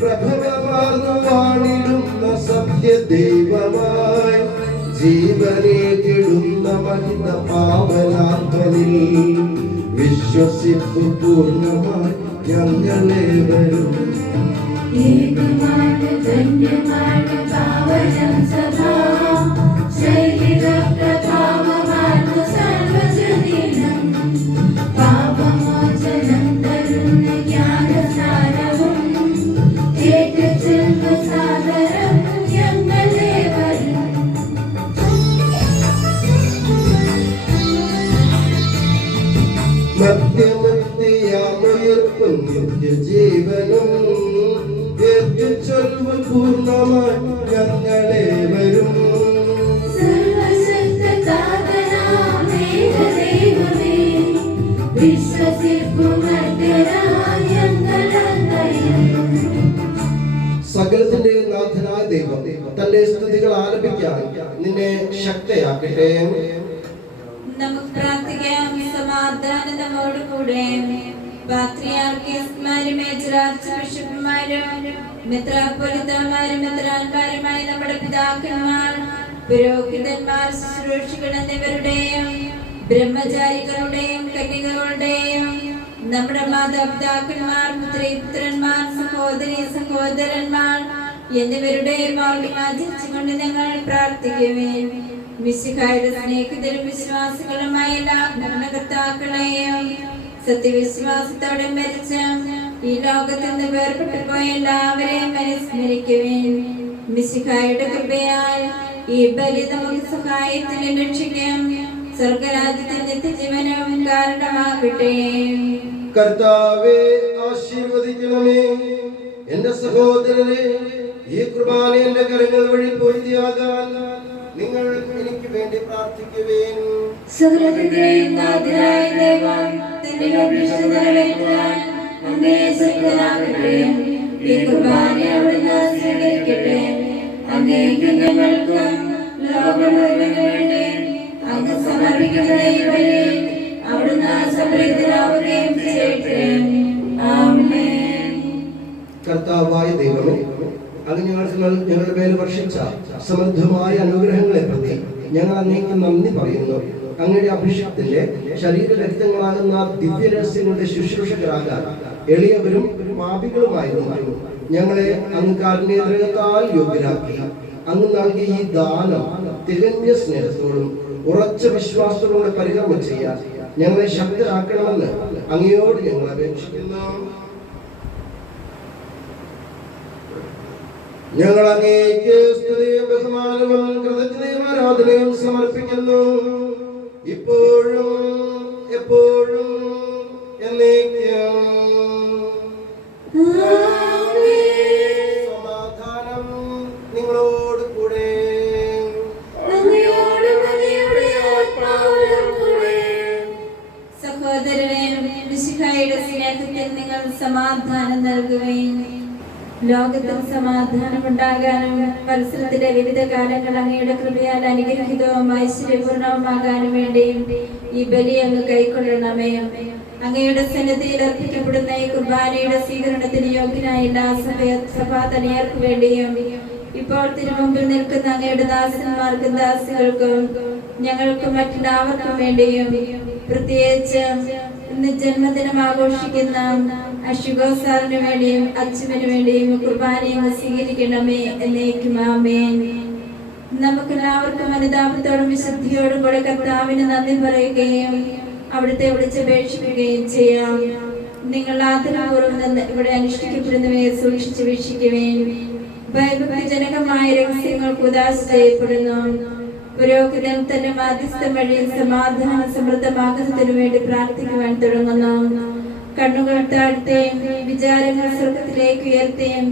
പ്രഭവമാർന്നു വാണിടുന്ന സത്യദൈവമായി ജീവനെ കിടുന്ന മഹിത പാവനാത്മനിൽ വിശ്വസിപ്പു പൂർണ്ണമായി ഞങ്ങളേവരും ഏകമാണ് ധന്യമാണ് പാവനം സഭാ ശൈലിക പ്രഭാവമാർന്നു സർവജനീനം പാപമോചനം തരുന്ന ജ്ഞാനസാരവും കേട്ട് ചെൽവ സാദരം ഞങ്ങളേവരും മധ്യമുക്തിയാമുയർപ്പും നിത്യജീവനും ചൊൽവ് പൂർണ്ണമായി ഞങ്ങളേവരും സർവശക്തനാമേകദൈവമേ വിശ്വസിപ്പുമർദ്ദനായ ഞങ്ങളങ്ങയും സകലത്തിന്റെ നാഥനായ ദൈവം തന്റെ സ്തുതികൾ ആലപിക്കാൻ നിന്നെ ശക്തയാക്കട്ടെ. നമുക്ക് പ്രാർത്ഥിക്കാം. സമാധാനം നമ്മോട് കൂടെ. പാത്രിയാർക്കീസ്മാരും മേജറാർച്ച് ബിഷപ്പുമാരും മെത്രാപ്പൊലിത്തമാരും മെത്രാന്മാരുമായി നമ്മുടെ പിതാക്കന്മാർ, പുരോഹിതന്മാർ, ശുശ്രൂഷികൾ എന്നിവരുടെയും ബ്രഹ്മചാരികളുടെയും കന്യകകളുടെയും നമ്മുടെ മാതാപിതാക്കന്മാർ, പുത്രീപുത്രന്മാർ, സഹോദരി സഹോദരന്മാർ എന്നിവരുടെയും ആചരിച്ചുകൊണ്ട് ഞങ്ങൾ പ്രാർത്ഥിക്കുവേൻ. മിശിഹായുടെ സ്നേഹിതരും വിശ്വാസികളുമായ എല്ലാ ഭരണകർത്താക്കളെയും സത്യവിശ്വാസത്തോടെ മരിച്ച ഈ ലോകത്തിൽ നിന്ന് വേർപെട്ടു പോയ എല്ലാവരെയും അനുസ്മരിക്കുവേൻ. മിശിഹായുടെ കൃപയാൽ ഈ ബലി നമുക്ക് സഹായത്തിന് രക്ഷിക്കാം. സ്വർഗരാജ്യത്തിൽ നിത്യജീവനും കാരണമാകട്ടെ. കർത്താവേ ആശീർവദിക്കണമേ. എന്റെ സഹോദരനെ, ഈ കുർബാന എന്റെ കരങ്ങൾ വഴി പൂർത്തിയാകാൻ നിങ്ങൾ എനിക്ക് വേണ്ടി പ്രാർത്ഥിക്കുവേൻ. സകലത്തിന്റെയും നാഥനായ ദൈവം തന്റെ അപേക്ഷ നിറവേറ്റാൻ അങ്ങേ ശക്തനാകട്ടെ. ഈ കുർബാന അവിടുന്ന് സ്വീകരിക്കട്ടെ. അങ്ങേക്ക് ഞങ്ങൾക്കും ലോകം മുഴുവനും വേണ്ടി അങ്ങ് സമർപ്പിക്കുന്ന ഈ ബലി അവിടുന്ന് സംപ്രീതനാവുകയും ചെയ്യട്ടെ. ആമേൻ. കർത്താവായ ദൈവമേ, അങ്ങ് ഞങ്ങളുടെ മേൽ വർഷിച്ച സമൃദ്ധമായ അനുഗ്രഹങ്ങളെ പ്രതി ഞങ്ങൾ അങ്ങേക്ക് നന്ദി പറയുന്നു. അങ്ങയുടെ അഭിഷേകത്തിന്റെ ശരീരരക്തങ്ങളാകുന്ന ദിവ്യരഹസ്യങ്ങളുടെ ശുശ്രൂഷകരാകാൻ എളിയവരും പാപികളുമായിരുന്നു ഞങ്ങളെ അങ്ങ് കാരുണ്യത്താൽ യോഗ്യരാക്കി. അങ്ങ് നൽകിയ ഈ ദാനം തികഞ്ഞ സ്നേഹത്തോടും ഉറച്ച വിശ്വാസത്തോടെ പരികർമ്മം ചെയ്യാൻ ഞങ്ങളെ ശക്തരാക്കണമെന്ന് അങ്ങയോട് ഞങ്ങൾ അപേക്ഷിക്കുന്നു. ഞങ്ങൾ അങ്ങേക്ക് സ്തുതിയും ബഹുമാനവും കൃതജ്ഞതയും ആരാധനയും സമർപ്പിക്കുന്നു, ഇപ്പോഴും എപ്പോഴും എന്നേക്കും. സമാധാനം നിങ്ങളോട് കൂടെ. സഹോദരനെ, മിശിഹായുടെ സ്നേഹത്തിൽ നിങ്ങൾ സമാധാനം നൽകുകയും ലോകത്തിൽ സമാധാനമുണ്ടാകാനും മത്സരത്തിലെ വിവിധ കാലങ്ങൾ അങ്ങയുടെ കൃപയാൽ അനുഗ്രഹിതവും ഐശ്വര്യപൂർണവുമാകാനും വേണ്ടിയും ഈ ബലി അങ്ങ് കൈക്കൊള്ളണമേ. അങ്ങയുടെ സന്നിധിയിൽ അർപ്പിക്കപ്പെടുന്ന ഈ കുർബാനയുടെ സ്വീകരണത്തിന് യോഗ്യനായ എല്ലാ സഭാതനിയർക്ക് വേണ്ടിയും ഇപ്പോൾ തിരുമുമ്പിൽ നിൽക്കുന്ന അങ്ങയുടെ ദാസന്മാർക്കും ദാസികൾക്കും ഞങ്ങൾക്കും മറ്റെല്ലാവർക്കും വേണ്ടിയും പ്രത്യേകിച്ച് ഇന്ന് ജന്മദിനം ആഘോഷിക്കുന്ന അശുഗോ സാറിന് വേണ്ടിയും അച്ഛന് വേണ്ടിയും കുർബാനയും സ്വീകരിക്കണമേ എന്നേക്കും ആമേൻ. നമുക്കെല്ലാവർക്കും അനുതാപത്തോടും വിശുദ്ധിയോടും കൂടെ കർത്താവിന് നന്ദി പറയുകയും അവിടുത്തെ വിളിച്ചപേക്ഷിക്കുകയും ചെയ്യാം. നിങ്ങൾ ആദരപൂർവ്വം നിന്ന് ഇവിടെ അനുഷ്ഠിക്കപ്പെടുന്നവയെ സൂക്ഷിച്ചു വീക്ഷിക്കുവേൻ. ഭയഭക്തിജനകമായ രഹസ്യങ്ങൾക്ക് ഉദാസ ചെയ്യപ്പെടുന്നു. പുരോഹിതൻ തന്റെ മാധ്യസ്ഥം വഴി സമാധാന സമൃദ്ധമാകുന്നതിനു വേണ്ടി പ്രാർത്ഥിക്കുവാൻ തുടങ്ങുന്നു. കണ്ണുകൾ താഴ്ത്തുകയും വിചാരങ്ങൾ സ്വർഗത്തിലേക്ക് ഉയർത്തുകയും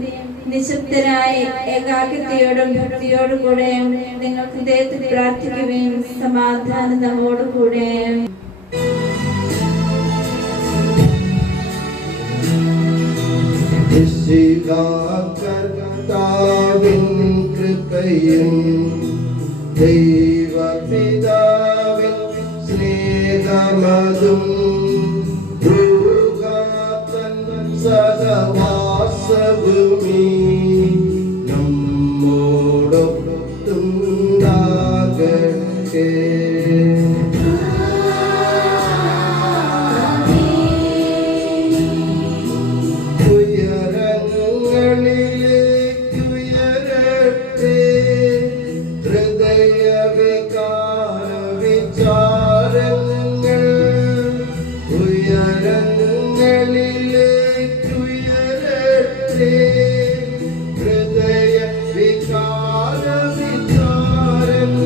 നിശബ്ദരായ ഏകാഗ്രതയോടും ഭക്തിയോടും കൂടെ നിങ്ങൾ ഹൃദയത്തിൽ പ്രാർത്ഥിക്കുകയും സമാധാനം നമ്മോടുകൂടെ. കർത്താവിൻ കൃപയും ദൈവപിതാവിൻ സ്നേഹമതും സഹവാസവുമീ നമ്മോടൊത്തുണ്ടാകട്ടെ. ഉയരങ്ങളിലേക്കുയരട്ടെ ഹൃദയവികാര വിചാരങ്ങൾ. ഉയരങ്ങളിലേക്കുയരട്ടെ ഹൃദയ വികാര വിചാരങ്ങൾ.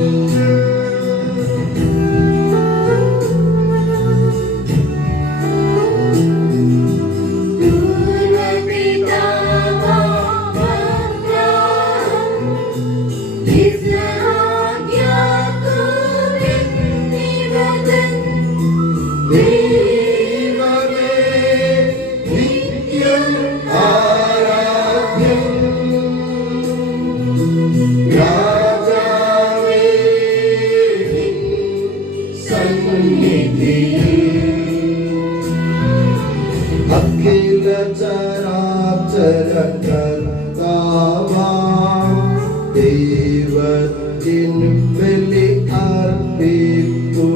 അഖില ചരാചര കർത്താവാം ദൈവത്തിനു ബലി അർപ്പിക്കൂ.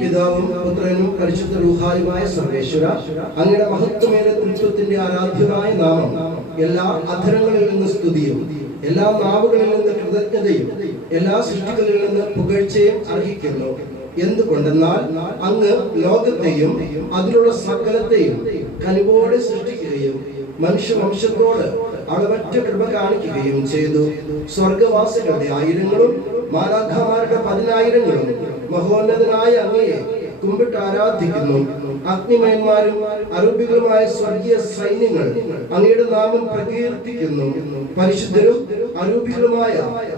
പിതാവും പുത്രനും പരിശുദ്ധ റൂഹായുമായ സർവേശ്വര, അങ്ങയുടെ മഹത്വമേറിയ തൃത്വത്തിന്റെ ആരാധ്യമായ നാമം എല്ലാ അധരങ്ങളിൽ നിന്ന് സ്തുതിയും എല്ലാ നാവുകളിൽ നിന്ന് കൃതജ്ഞതയും എല്ലാ സൃഷ്ടികളിൽ നിന്ന് പുകഴ്ചയും അർഹിക്കുന്നു. എന്തുകൊണ്ടെന്നാൽ അങ്ങ് ലോകത്തെയും അതിലുള്ള സകലത്തെയും കനിവോടെ സൃഷ്ടിക്കുകയും മനുഷ്യവംശത്തോട് അളവറ്റ കൃപ കാണിക്കുകയും ചെയ്തു. സ്വർഗവാസികളുടെ ആയിരങ്ങളും മാലാഖമാരുടെ 10,000ങ്ങളും മഹോന്നതനായ അങ്ങയെ കുമ്പിട്ട് ആരാധിക്കുന്നു. അഗ്നിമയന്മാരും അരൂപികളുമായ സ്വർഗീയ സൈന്യങ്ങൾ അങ്ങയുടെ നാമം പ്രകീർത്തിക്കുന്നു. പരിശുദ്ധരും അരൂപികളുമായ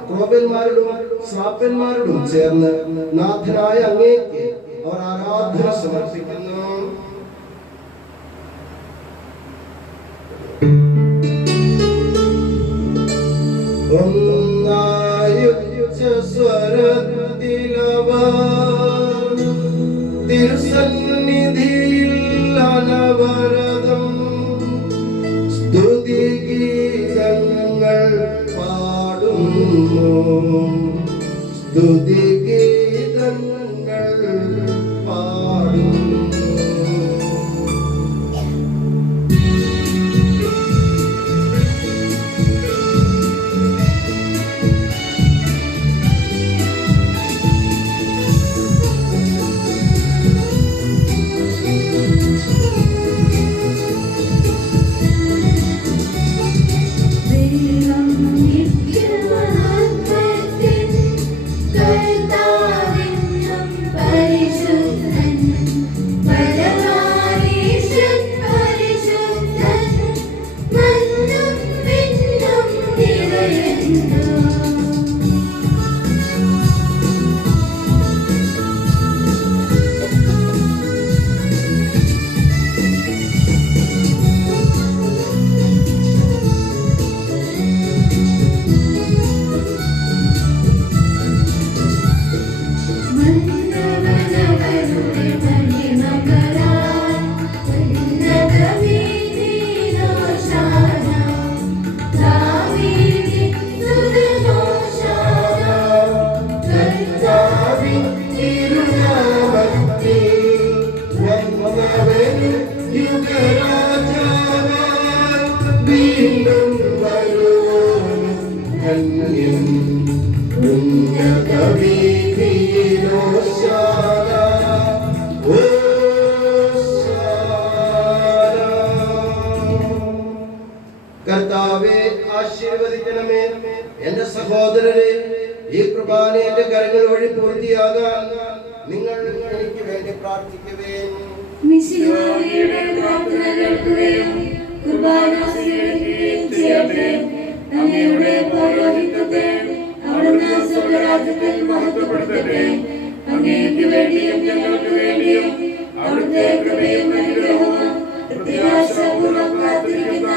ക്രോബന്മാരോടും ശ്രാപ്പന്മാരോടും ചേർന്ന് നാഥനായ അങ്ങേക്ക് അവർ ആരാധന സമർപ്പിക്കുന്നു. സ്വരത്തിലവർ തിരുസന്നിധിയിൽ അനവരതം സ്തുതിഗീതങ്ങൾ പാടുന്നു. സ്തുതിഗീതങ്ങൾ പാടുന്നു. Kata വീണ്ടും വരുവാനും ധന്യൻ. ഉന്നതവീതിയിലോശാന, ഓശാന. കർത്താവേ, ആശീർവദിക്കണമേ. എന്റെ സഹോദരരെ, ഈ കുർബാന എന്റെ കരങ്ങൾ വഴി പൂർത്തിയാകാൻ നിങ്ങൾ എനിക്ക് വേണ്ടി പ്രാർത്ഥിക്കുവേൻ. മിശിഹായുടെ പ്രാർത്ഥന കേൾക്കുകയും കുർബാന സ്വീകരിക്കുകയും ചെയ്യട്ടെ. അങ്ങയുടെ പൗരോഹിത്യത്തെ അവിടുന്ന് സ്വർഗ്ഗരാജ്യത്തിൽ മഹത്വപ്പെടുത്തട്ടെ. അങ്ങേക്ക് വേണ്ടിയും ഞങ്ങൾക്ക് വേണ്ടിയും അവിടുത്തെ കൃപയും അനുഗ്രഹവും പ്രത്യാശാപൂർവ്വം കാത്തിരിക്കുന്ന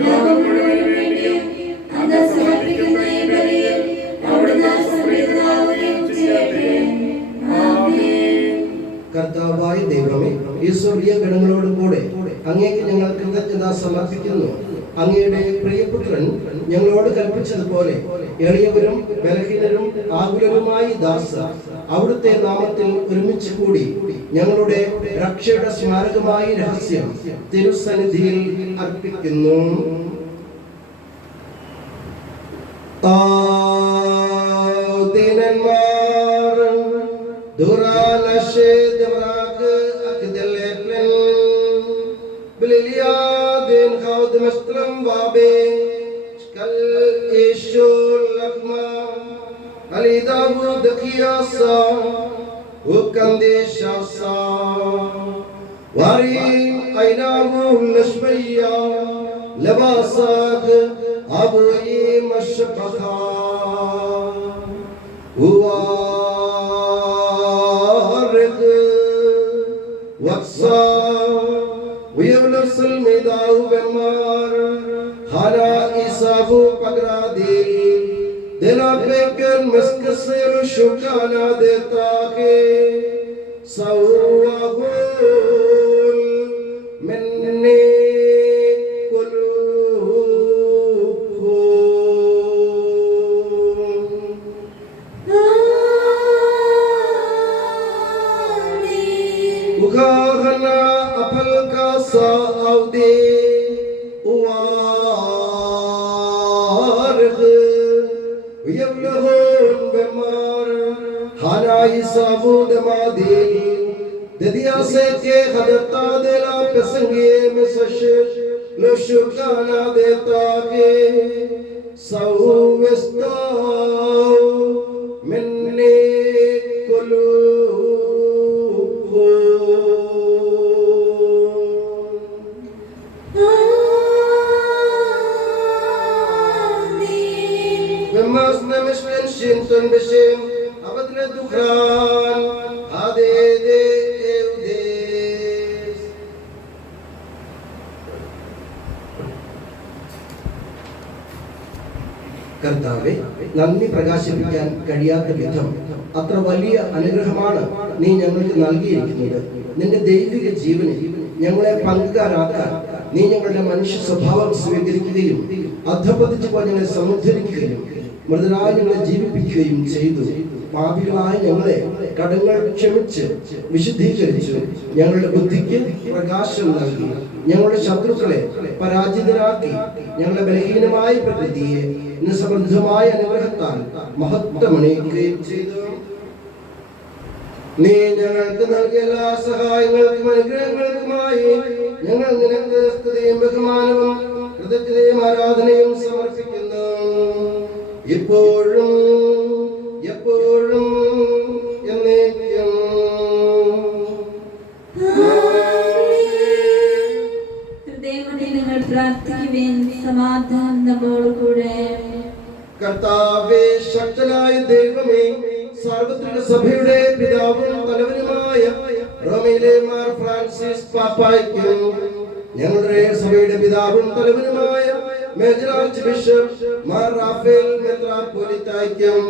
ലോകം മുഴുവനും വേണ്ടിയും അങ്ങ് സമർപ്പിക്കുന്ന ഈ ബലിയിൽ അവിടുന്ന് സംപ്രീതനാവുകയും ചെയ്യട്ടെ. ആമേൻ. കർത്താവായ ദൈവമേ, ഈ സ്വർഗീയ ഗണങ്ങളോടും കൂടെ അങ്ങേക്ക് ഞങ്ങൾ കൃതജ്ഞത സമർപ്പിക്കുന്നു. അങ്ങയുടെ പ്രിയപുത്രൻ ഞങ്ങളോട് കൽപ്പിച്ചതുപോലെ എളിയവരും ബലഹീനരും ആകുലരുമായി ദാസ അവിടുത്തെ നാമത്തിൽ ഒരുമിച്ച് കൂടി ഞങ്ങളുടെ രക്ഷയുടെ സ്മാരകമായി രഹസ്യം തിരുസന്നിധിയിൽ അർപ്പിക്കുന്നു. ദീനന്മാർ ദുരാനശേദവരാക്ക് അക്ദലൻ ബലിയാദൻ ഖൗദ് മസ്ത്രം വാബെ കൽ ഇഷുൽ ലഖ്മ അലിദാബു ദഖിയാസ വകന്ദേശാസ വാരി ഐനാബു ലഷ്ബയ്യ ലബാസാഖ് അബുയി മഷ്ബഖ وارغ وقصا ويبلغ الميداء بمار حالا إسافو پگرادي دلا بكر مسكسر شكانا دیتا کے سواغول مني Ukhana apal ka saaude uarg yamlahun bemar hana isabud madil dadiya se ke khadta dela pasange mein sash lo shukana deta ke sawista minni kulu Shinton Bishim, Abadle Dukran, Ade de Eudes. കർത്താവേ, നന്ദി പ്രകാശിപ്പിക്കാൻ കഴിയാത്ത വിധം അത്ര വലിയ അനുഗ്രഹമാണ് നീ ഞങ്ങൾക്ക് നൽകിയിരിക്കുന്നത്. നിന്റെ ദൈവിക ജീവനിൽ ഞങ്ങളെ പങ്കുകാരാക്കാൻ നീ ഞങ്ങളുടെ മനുഷ്യ സ്വഭാവം സ്വീകരിക്കുകയും അധപതിച്ചു പോയി ഞങ്ങളെ സമുദ്ധരിക്കുകയും മൃതരായി ഞങ്ങളെ ജീവിപ്പിക്കുകയും ചെയ്തു. പാപികളായ ഞങ്ങളെ കടങ്ങൾ ക്ഷമിച്ച് വിശുദ്ധീകരിച്ചു. ഞങ്ങളുടെ ബുദ്ധിക്ക് പ്രകാശം നൽകി. ഞങ്ങളുടെ ശത്രുക്കളെ പരാജിതരാക്കി. ഞങ്ങളുടെ ബലഹീനമായ പ്രകൃതിയെ നിസ്സമൃദ്ധമായ അനുഗ്രഹത്താൽ മഹത്വമണിയിക്കുകയും ചെയ്തു. നീ ഞങ്ങൾക്ക് നൽകിയ എല്ലാ സഹായങ്ങൾക്കും അനുഗ്രഹങ്ങൾക്കുമായി ഞങ്ങൾ നിനക്ക് സ്തുതിയും ബഹുമാനവും കൃതജ്ഞതയും ആരാധനയും സമർപ്പിക്കുന്നു. ഇപ്പോഴും എപ്പോഴും എന്നേക്കും. ഹൃദയങ്ങളിൽ നിങ്ങൾ പ്രാർത്ഥിക്കുവിൻ. സമാധാനം നമ്മോടുകൂടെ. കർത്താവേ, ശക്തനായ ദൈവമേ, സാർവത്രിക സഭയുടെ പിതാവും തലവനുമായ റോമയിലെ മാർ ഫ്രാൻസിസ് പാപ്പായ്ക്കും ഞങ്ങളുടെ സഭയുടെ പിതാവും തലവനുമായ major archbishop Mar Raphael മെത്രാപ്പൊലീത്തായ്ക്കും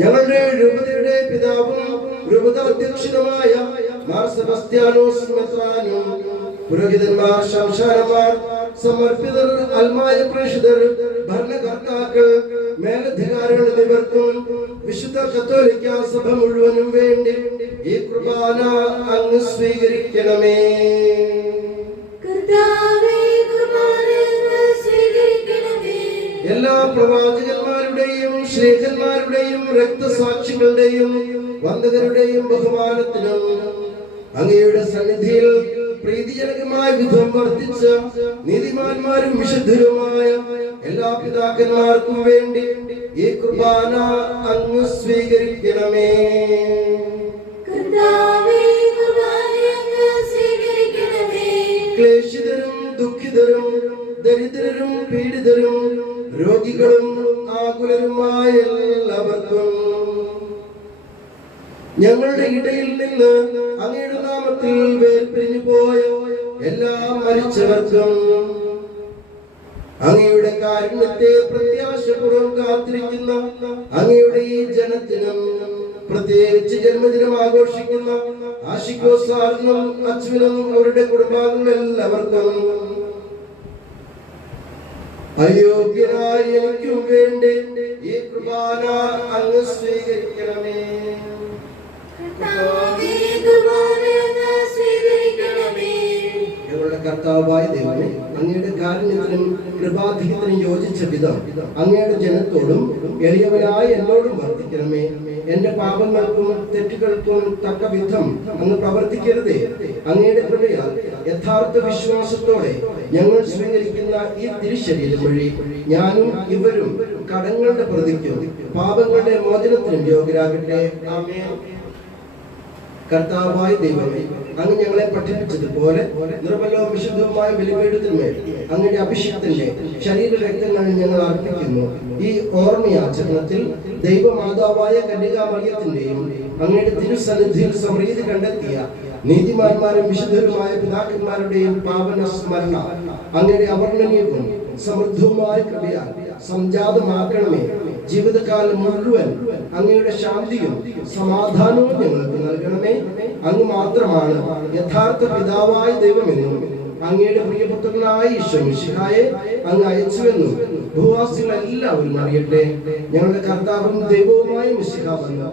ഞങ്ങളുടെ രൂപതയുടെ പിതാവും രൂപത അധ്യക്ഷനുമായ മാർ സെബസ്ത്യാനോസ് മെത്രാനും പുരോഹിതന്മാർ, ശംശാനന്മാർ, സമർപ്പിതർ, അൽമായ പ്രേക്ഷിതർ, ഭരണകർത്താക്കൾ, മേലധികാരികൾ എന്നിവർക്കും വിശുദ്ധ കത്തോലിക്ക സഭ മുഴുവനും വേണ്ടി ഈ കുർബാന അങ്ങ് സ്വീകരിക്കണമേ. എല്ലാ പ്രവാചകന്മാരുടെയും ശ്ലേഖന്മാരുടെയും രക്തസാക്ഷികളുടെയും വന്ദകരുടെയും ബഹുമാനത്തിനും അങ്ങയുടെ സന്നിധിയിൽ പ്രീതിജനകമായ വിധം വർദ്ധിച്ച നീതിമാന്മാരും വിശുദ്ധരുമായ എല്ലാ പിതാക്കന്മാർക്കും വേണ്ടി ഈ കുർബാന അങ്ങ് സ്വീകരിക്കണമേ. ക്ലേശിതരും ദുഃഖിതരും ദരിദ്രരും പീഡിതരും രോഗികളും ആകുലരുമായ എല്ലാവർക്കും ഞങ്ങളുടെ ഇടയിൽ നിന്ന് അങ്ങയുടെ നാമത്തിൽ വേർപിരിഞ്ഞു പോയ എല്ലാ മരിച്ചവർക്കും അങ്ങയുടെ കാരുണ്യത്തെ പ്രത്യാശപൂർവ്വം കാത്തിരിക്കുന്ന അങ്ങയുടെ ഈ ജനത്തിനും പ്രത്യേകിച്ച് ജന്മദിനം ആഘോഷിക്കുന്ന ആശിക്കോ സാറിനും അച്ഛനും അവരുടെ കുടുംബാംഗങ്ങളെല്ലാവർക്കും അയോഗ്യനായ എനിക്കും വേണ്ടി ഈ കുർബാന അങ്ങ് സ്വീകരിക്കണമേ. ഞങ്ങളുടെ കർത്താവായ ദൈവമേ, അങ്ങയുടെ കാരുണ്യത്തിനും കൃപാധികത്തിനും യോജിച്ച വിധം അങ്ങയുടെ ജനത്തോടും എളിയവനായ എന്നോടും വർദ്ധിക്കണമേ. എന്റെ പാപങ്ങൾക്കും തെറ്റുകൾക്കും തക്ക വിധം അങ്ങ് പ്രവർത്തിക്കരുതേ. അങ്ങയുടെ കൃപയാൽ യഥാർത്ഥ വിശ്വാസത്തോടെ ഞങ്ങൾ സ്വീകരിക്കുന്ന ഈ തിരുശരീരം വഴി ഞാനും ഇവരും കടങ്ങളുടെ പ്രതിക്കും പാപങ്ങളുടെ മോചനത്തിനും യോഗ്യരാകട്ടെ. ആമേൻ. കർത്താവായ ദൈവമേ, അങ്ങ് ഞങ്ങളെ പഠിപ്പിച്ചതുപോലെ നിർമ്മലവും വിശുദ്ധവുമായ ബലിപീഠത്തിന്മേൽ അങ്ങയുടെ അഭിഷേകത്തിന്റെ ശരീരരക്തങ്ങൾ ഞങ്ങൾ അർപ്പിക്കുന്നു. ഈ ഓർമ്മയാചരണത്തിൽ ദൈവമാതാവായ കന്യകാമറിയത്തിന്റെയും അങ്ങയുടെ തിരുസന്നിധിയിൽ സമൃദ്ധി കണ്ടെത്തിയ നീതിമാന്മാരും വിശുദ്ധരുമായ പിതാക്കന്മാരുടെയും പാവന സ്മരണ അങ്ങയുടെ അവർണ്ണനീയവും സമൃദ്ധവുമായ കൃപയാൽ സംജാതമാക്കണമേ. ജീവിതകാലം മുഴുവൻ അങ്ങയുടെ ശാന്തിയും സമാധാനവും ഞങ്ങൾക്ക് നൽകണമേ. അങ്ങ് മാത്രമാണ് യഥാർത്ഥ പിതാവായ ദൈവമെന്നും അങ്ങയുടെ പ്രിയപുത്രനായ ഈശോ മിശിഹായെ അങ്ങ് അയച്ചുവെന്നും ഭൂവാസികൾ എല്ലാവരും അറിയട്ടെ. ഞങ്ങളുടെ കർത്താവും ദൈവവുമായ മിശിഹാ വന്ന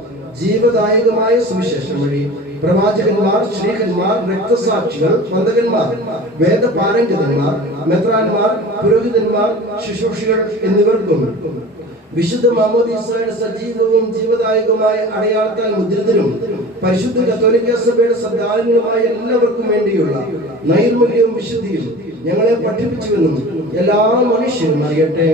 ജീവദായകമായ സുവിശേഷം വഴി പ്രവാചകന്മാർ, ശ്രീഹന്മാർ, രക്തസാക്ഷികൾ, വന്ദകന്മാർ, വേദപാരംഗതന്മാർ, മെത്രാന്മാർ, പുരോഹിതന്മാർ, ശുശ്രൂഷികൾ എന്നിവർക്കും വിശുദ്ധ മാമോദീസയുടെ സജീവവും ജീവദായകവുമായ അടയാളത്താൽ മുദ്രിതരും പരിശുദ്ധ കത്തോലിക്ക സഭയുടെ സന്താനങ്ങളുമായ എല്ലാവർക്കും വേണ്ടിയുള്ള നൈർമല്യവും വിശുദ്ധിയും ഞങ്ങളെ പഠിപ്പിച്ചുവെന്നും എല്ലാ മനുഷ്യരും അറിയട്ടെ.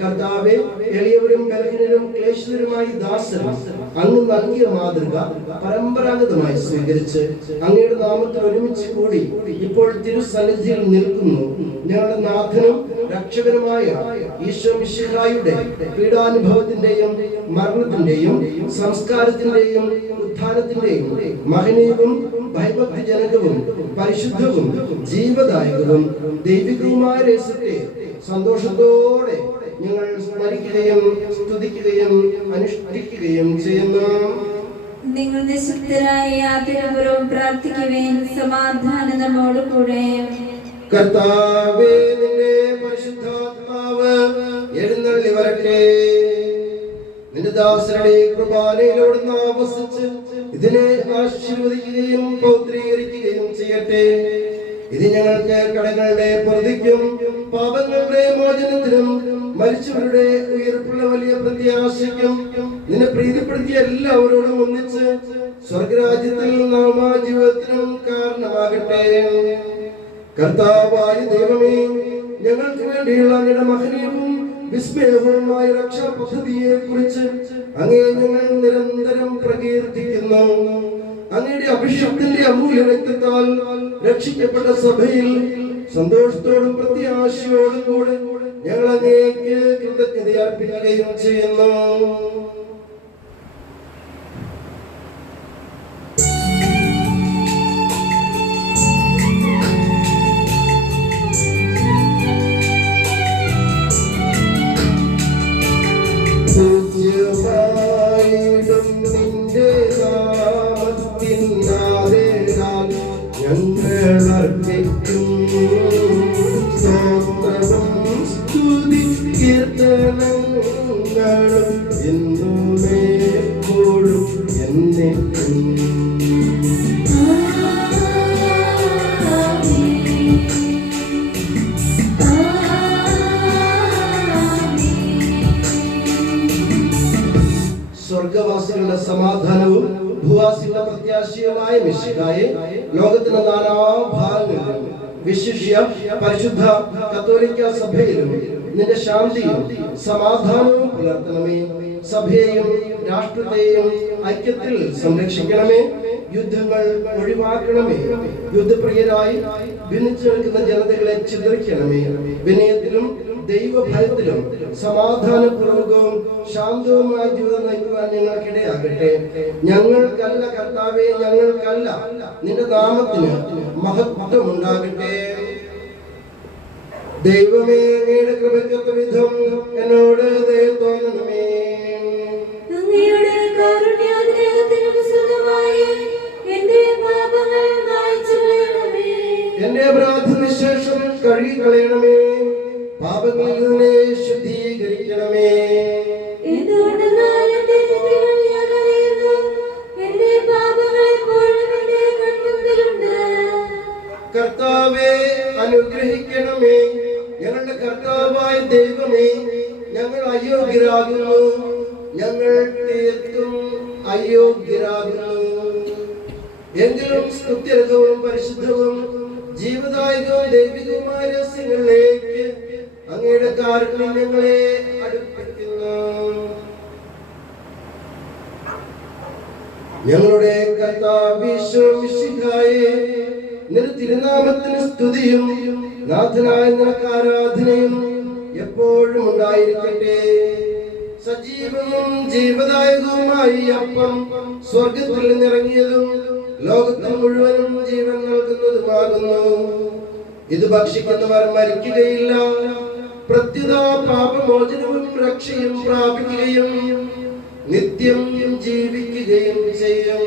കർത്താവെ, എളിയവരും ബലഹീനരും ക്ലേശിതരുമായി ദാസരും അങ്ങ് നൽകിയ മാതൃക പരമ്പരാഗതമായി സ്വീകരിച്ച് അങ്ങയുടെ നാമത്തിൽ ഒരുമിച്ച് കൂടി ഇപ്പോൾ തിരുസന്നിധിയിൽ നിൽക്കുന്നു. ഞങ്ങളുടെ നാഥനും രക്ഷകനുമായ ഈശോ മിശിഹായുടെ പീഡാനുഭവത്തിന്റെയും മരണത്തിന്റെയും സംസ്കാരത്തിന്റെയും ഉത്ഥാനത്തിന്റെയും മഹനീയവും ഭയഭക്തിജനകവും പരിശുദ്ധവും ജീവദായകവും ദൈവികവുമായ രഹസ്യത്തെ സന്തോഷത്തോടെ ഞങ്ങൾ സ്മരിക്കുകയും സ്തുതിക്കുകയും അനുഷ്ഠിക്കുകയും ചെയ്യുന്നു. നിങ്ങൾ നിശബ്ദരായി ആദരപൂർവ്വം പ്രാർത്ഥിക്കുവേൻ. സമാധാനം നമ്മോടുകൂടെ. കർത്താവേ, നിന്റെ പരിശുദ്ധാത്മാവ് എഴുന്നള്ളി വരട്ടെ. നിന്റെ ദാസരുടെ കുർബാനയിലൂടെ ആവസിച്ച് ഇതിനെ ആശീർവദിക്കുകയും പൗത്രീകരിക്കുകയും ചെയ്യട്ടെ. ഇത് ഞങ്ങൾക്ക് കടങ്ങളുടെ പ്രതിക്കും പാപങ്ങളുടെ മോചനത്തിനും മരിച്ചവരുടെ ഉയർപ്പുള്ള വലിയ പ്രത്യാശയ്ക്കും നിന്നെ പ്രീതിപ്പെടുത്തിയ എല്ലാവരോടും ഒന്നിച്ച് സ്വർഗരാജ്യത്തിൽ നാമാജീവിതത്തിനും കാരണമാകട്ടെ. കർത്താവായ ദൈവമേ, ഞങ്ങൾക്ക് വേണ്ടിയുള്ള അങ്ങയുടെ മഹനീയവും വിസ്മയവുമായ രക്ഷാ പദ്ധതിയെ കുറിച്ച് അങ്ങേ ഞങ്ങൾ നിരന്തരം പ്രകീർത്തിക്കുന്നു. അങ്ങയുടെ അഭിഷേകത്തിന്റെ അമൂല്യ രക്തത്താൽ രക്ഷിക്കപ്പെട്ട സഭയിൽ സന്തോഷത്തോടും പ്രത്യാശയോടും കൂടെ ഞങ്ങൾ അങ്ങേക്ക് കൃതജ്ഞത അർപ്പിക്കുകയും ചെയ്യുന്നു. പ്രത്യാശയുമായ മിശിഹായെ ലോകത്തിന്റെ നാനാഭാഗങ്ങളിലും വിശിഷ്യ പരിശുദ്ധ കത്തോലിക്ക സഭയിലും നിന്റെ ശാന്തിയും സമാധാനവും പുലർത്തണമേ. സഭയെയും രാഷ്ട്രത്തെയും ഐക്യത്തിൽ സംരക്ഷിക്കണമേ. യുദ്ധങ്ങൾ ഒഴിവാക്കണമേ. യുദ്ധപ്രിയരായി ഭിന്നിച്ചു നിൽക്കുന്ന ജനതകളെ ചിതറിക്കണമേ. വിനയത്തിലും ദൈവഭയത്തിലും സമാധാനപൂർവകവും ശാന്തവുമായ ജീവിതം നയിക്കുവാൻ ഞങ്ങൾക്കിടയാകട്ടെ. ഞങ്ങൾക്കല്ല കർത്താവേ, ഞങ്ങൾക്കല്ല, നിന്റെ നാമത്തിന് മഹത്വം ഉണ്ടാകട്ടെ. ദൈവമേ, അങ്ങയുടെ കൃപയ്ക്കൊത്ത വിധം എന്നോട് ദയ തോന്നണമേ. അങ്ങയുടെ കാരുണ്യാതിരേകത്തിനനുസൃതമായി എന്റെ പാപങ്ങൾ മായ്ച്ചു കളയണമേ. എന്റെ പ്രാർത്ഥന ശേഷം കഴുകി കളയണമേ. പാപങ്ങളിൽ നിന്നെ ശുദ്ധീകരിക്കണമേ. എന്തുകൊണ്ടെന്നാൽ എന്റെ തെറ്റുകൾ ഞാൻ അറിയുന്നു. എന്റെ പാപങ്ങൾ എപ്പോഴും എന്റെ കൺമുമ്പിലുണ്ട്. കർത്താവേ, അനുഗ്രഹിക്കണമേ. ഞങ്ങളുടെ കർത്താവായ ദൈവമേ, ഞങ്ങൾ അയോഗ്യരാകുന്നു, ഞങ്ങൾ തീർത്തും അയോഗ്യരാകുന്നു. എങ്കിലും സ്തുത്യർഹവും പരിശുദ്ധവും ജീവദായകവും ദൈവികവുമായ രഹസ്യങ്ങളിലേക്ക് അങ്ങയുടെ കാരുണ്യം ഞങ്ങളെ അടുപ്പിക്കുന്നു. ഞങ്ങളുടെ കർത്താവേ, നിന്റെ തിരുനാമത്തിന് സ്തുതിയും നാഥനായ നിനക്ക് ആരാധനയും എപ്പോഴും ഉണ്ടായിരിക്കട്ടെ. സജീവവും ജീവദായകവുമായി അപ്പം സ്വർഗത്തിൽ നിന്നിറങ്ങിയതും ലോകത്തിന് മുഴുവനും ജീവൻ നൽകുന്നതുമാകുന്നു. ഇത് ഭക്ഷിക്കുന്നവർ മരിക്കുകയില്ല, പ്രത്യുത പാപമോചനവും രക്ഷയും പ്രാപിക്കുകയും നിത്യം ജീവിക്കുകയും ചെയ്യും.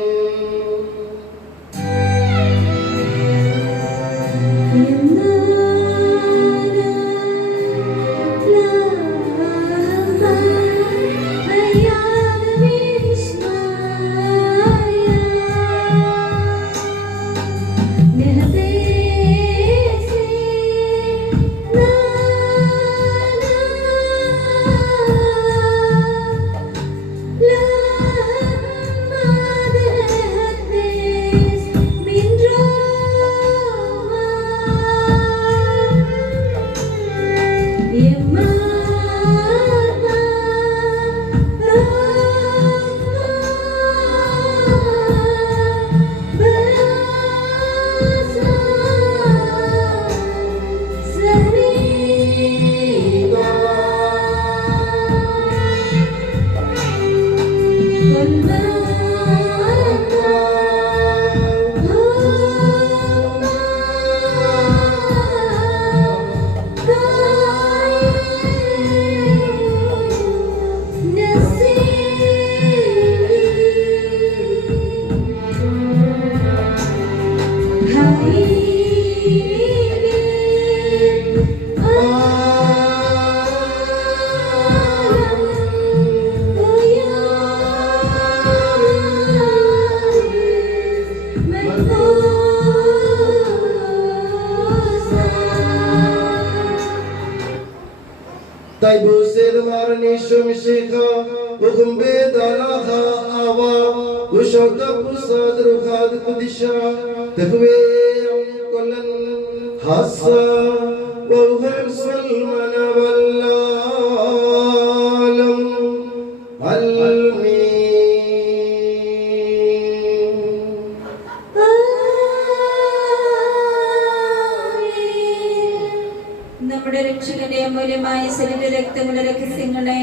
നമ്മുടെ രക്ഷകന്റെ അമൂല്യമായ ശരീര രക്തങ്ങളുടെ രഹസ്യങ്ങളെ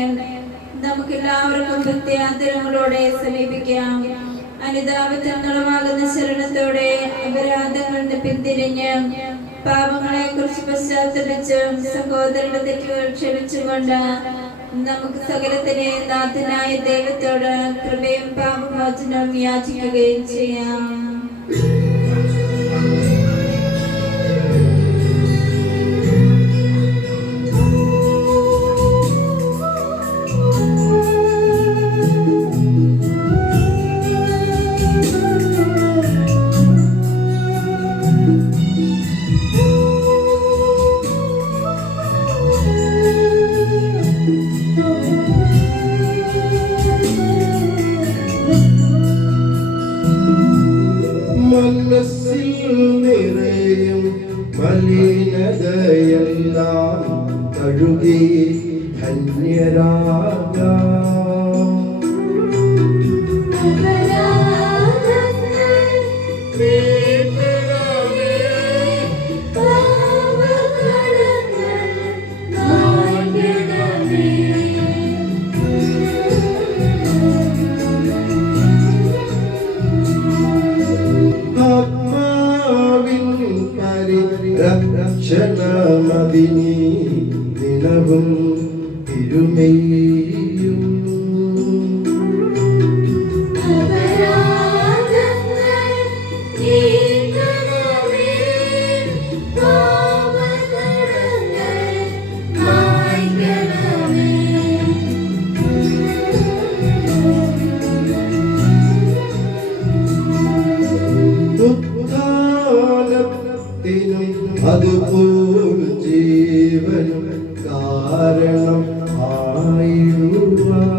നമുക്ക് എല്ലാവർക്കും ഭക്തിയാദരങ്ങളോടെ സമീപിക്കാം. അനുതാപത്തിൽ നിറമാകുന്ന ശരണത്തോടെ അപരാധങ്ങളിൽ നിന്ന് പിന്തിരിഞ്ഞ് പാപങ്ങളെ കുറിച്ച് പശ്ചാത്തലിച്ച് സഹോദരന്റെ തെറ്റുകൾ ക്ഷമിച്ചുകൊണ്ട് നമുക്ക് സകലത്തിനെ നാഥനായ ദൈവത്തോട് കൃപയും പാപമോചനവും യാചിക്കുകയും ചെയ്യാം. എല്ലാം കഴുകി ധന്യരാകാം. ആത്മാവിൻ പരിരക്ഷണമതിനി ദിനവും തിരുമേയും. അതുപോൽ ജീവനും കാരണം ആയിടുവാൻ.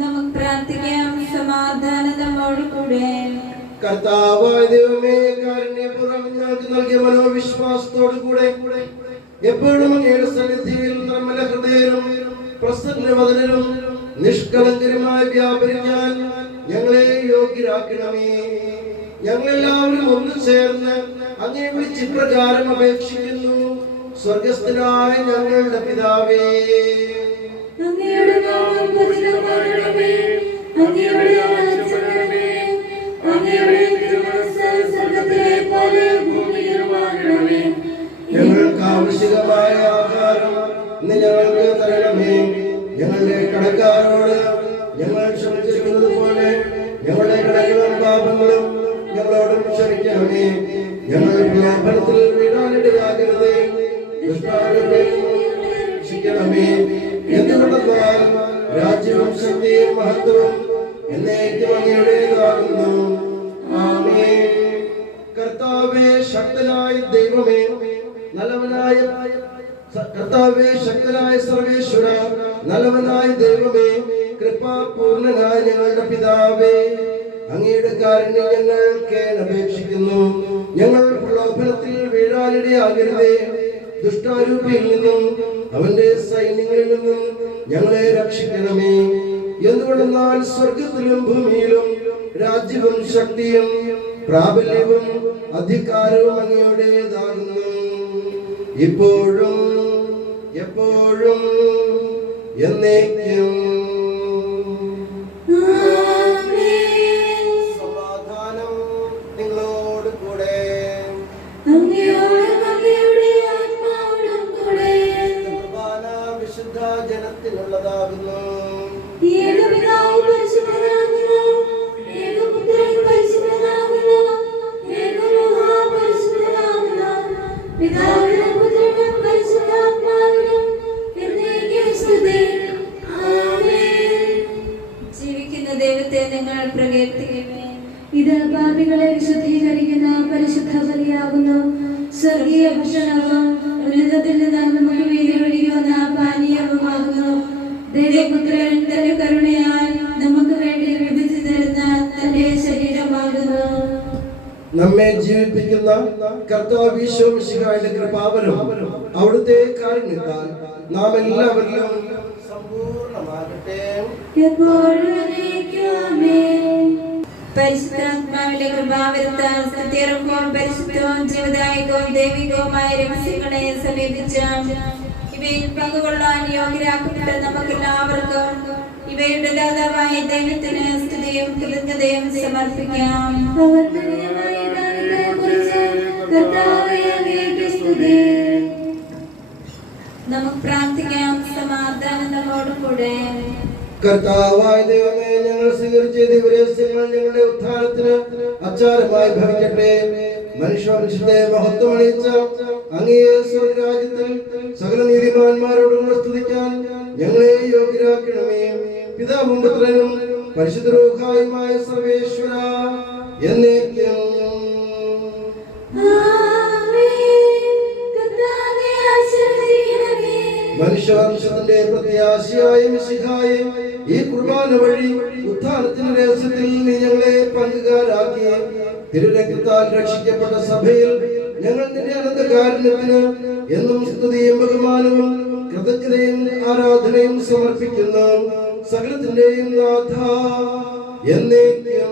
നമുക്ക് പ്രാർത്ഥിക്കാം. സമാധാനം നമ്മോട് കൂടെ. കർത്താവായ ദൈവമേ, കാരുണ്യപൂർവ്വം ഞങ്ങൾക്ക് നൽകിയ മനോവിശ്വാസത്തോടു കൂടെ എപ്പോഴും അങ്ങയുടെ സന്നിധിയിൽ നിർമ്മല ഹൃദയരും പ്രസന്നവദനരും നിഷ്കളങ്കരുമായി വ്യാപരിക്കാൻ ഞങ്ങളെ യോഗ്യരാക്കണമേ. ഞങ്ങളെല്ലാവരും ഒന്നു ചേർന്ന് അങ്ങേ വിളിച്ച് ഇപ്രകാരം അപേക്ഷിക്കുന്നു. സ്വർഗസ്ഥനായ ഞങ്ങളുടെ പിതാവേ, അങ്ങയുടെ നാമം പൂജിതമാകണമേ. അങ്ങയുടെ രാജ്യം വരണമേ. അങ്ങയുടെ തിരുമനസ്സ് സ്വർഗ്ഗത്തിലെ പോലെ ഭൂമിയിലുമാകണമേ. ഞങ്ങൾക്ക് ആവശ്യമായ ആഹാരം ഇന്ന് ഞങ്ങൾക്ക് തരണമേ. ഞങ്ങളുടെ കടക്കാരോട് ഞങ്ങൾ ക്ഷമിച്ചിരിക്കുന്നത് പോലെ ഞങ്ങളുടെ കടകളും പാപങ്ങളും ഞങ്ങളോടും ക്ഷമിക്കണമേ. ഞങ്ങൾ പ്രലോഭനത്തിൽ വീഴാനിടയാകരുതേ, ദുഷ്ടാരൂപേ രക്ഷിക്കണമേ. എന്തുകൊണ്ടെന്നാൽ രാജ്യവും ശക്തിയും മഹത്വവും എന്നേക്കും അങ്ങയുടേതാകുന്നു. ആമേൻ. കർത്താവേ, ശക്തനായ ദൈവമേ, നല്ലവനായ കർത്താവേ, ശക്തനായ സർവേശ്വര, നല്ലവനായ ദൈവമേ, കൃപാപൂർണനായ ഞങ്ങളുടെ പിതാവേ, അങ്ങയുടെ കാരുണ്യം ഞങ്ങൾ അപേക്ഷിക്കുന്നു. ഞങ്ങൾ പ്രലോഭനത്തിൽ വീഴാനിടയാകരുതേ, ദുഷ്ടാരൂപിയിൽ നിന്നും അവന്റെ സൈന്യങ്ങളിൽ നിന്നും ഞങ്ങളെ രക്ഷിക്കണമേ. എന്തുകൊണ്ടെന്നാൽ സ്വർഗത്തിലും ഭൂമിയിലും രാജ്യവും ശക്തിയും പ്രാബല്യവും അധികാരവും അങ്ങയുടേതാകുന്നു, ഇപ്പോഴും എപ്പോഴും എന്നേക്കും. സമാധാനം നിങ്ങളോട് കൂടെ. കുർബാന വിശുദ്ധ ജനത്തിനുള്ളതാകുന്നു. ജീവിക്കുന്ന ദൈവത്തെ നിങ്ങൾ പ്രകീർത്തിക്കുമേ. ഇത് പാപികളെ വിശുദ്ധീകരിക്കുന്ന പരിശുദ്ധ ബലിയാകുന്നു. സ്വർഗീയ ഭക്ഷണവും ഉന്നതത്തിൽ നിന്ന് നമുക്ക് വേണ്ടി ഒഴുകിവന്ന പാനീയവുമാകുന്നു. ദൈവപുത്രൻ തന്റെ കരുണയാൽ നമുക്ക് വേണ്ടി വിഭജിച്ചു തരുന്ന തന്റെ ശരീരമാകുന്നു. നമ്മെ ജീവിപ്പിക്കുന്ന കർത്താവ് ഈശോ മിശിഹായുടെ കൃപാവരം അവിടുത്തെ കാരുണ്യത്താൽ നാം എല്ലാവരിലും സമ്പൂർണ്ണമാകട്ടെ. പരിശുദ്ധാത്മാവിന്റെ കൃപാവരത്താൽ സത്യർഹവും പരിശുദ്ധവും ജീവദായകവും ദൈവികവുമായ രഹസ്യങ്ങളെ സമീപിച്ച ഇവയിൽ പങ്കുകൊള്ളാൻ യോഗ്യരാക്കപ്പെട്ട നമുക്കെല്ലാവർക്കും ഇവയുടെ ദാതാവായ ദൈവത്തിന് സ്തുതിയും കൃതജ്ഞതയും സമർപ്പിക്കാം. നമുക്ക് പ്രാർത്ഥിക്കാം. സമാധാനം നമ്മോട് കൂടെ. കർത്താവായ ദൈവമേ, ഞങ്ങൾ സ്വീകരിച്ച ദിവരഹസ്യങ്ങൾ ഞങ്ങളുടെ ഉദ്ധാരത്തിന് അച്ചാരമായി ഭവിക്കട്ടെ. മനുഷ്യവംശത്തെ മഹത്വമണിയിച്ച അങ്ങേ സ്വർഗ്ഗരാജ്യത്തിൽ സകല നീതിമാന്മാരോടും സ്തുതിക്കാൻ ഞങ്ങളെ യോഗ്യരാക്കണമേ. പിതാവും പുത്രനും പരിശുദ്ധ റൂഹായുമായ സർവേശ്വര എന്നേക്കും. ആമേൻ. കർത്താവേ, മനുഷ്യവംശത്തിന്റെ പ്രത്യാശയായ മിശിഹായെ ഈ കുർബാന വഴി ഉത്ഥാനത്തിന്റെ രഹസ്യത്തിൽ നീ ഞങ്ങളെ പങ്കുകാരാക്കി തിരുരക്തത്താൽ രക്ഷിക്കപ്പെട്ട സഭയിൽ ഞങ്ങൾ നിന്റെ അനന്തകാരുണ്യത്തിന് എന്നും സ്തുതിയും ബഹുമാനവും കൃതജ്ഞതയും ആരാധനയും സമർപ്പിക്കുന്നു. സകലത്തിന്റെയും നാഥ എന്നേക്കും.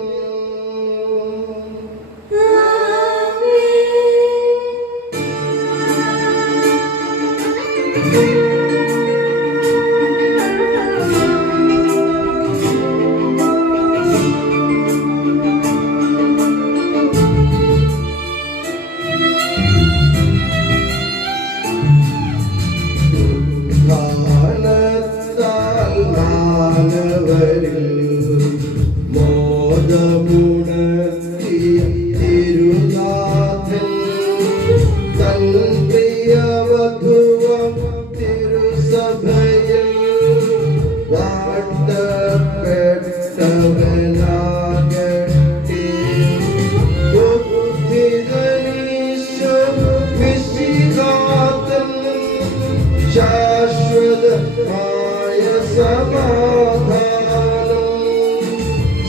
ശാശ്വതമായ സമാധാനം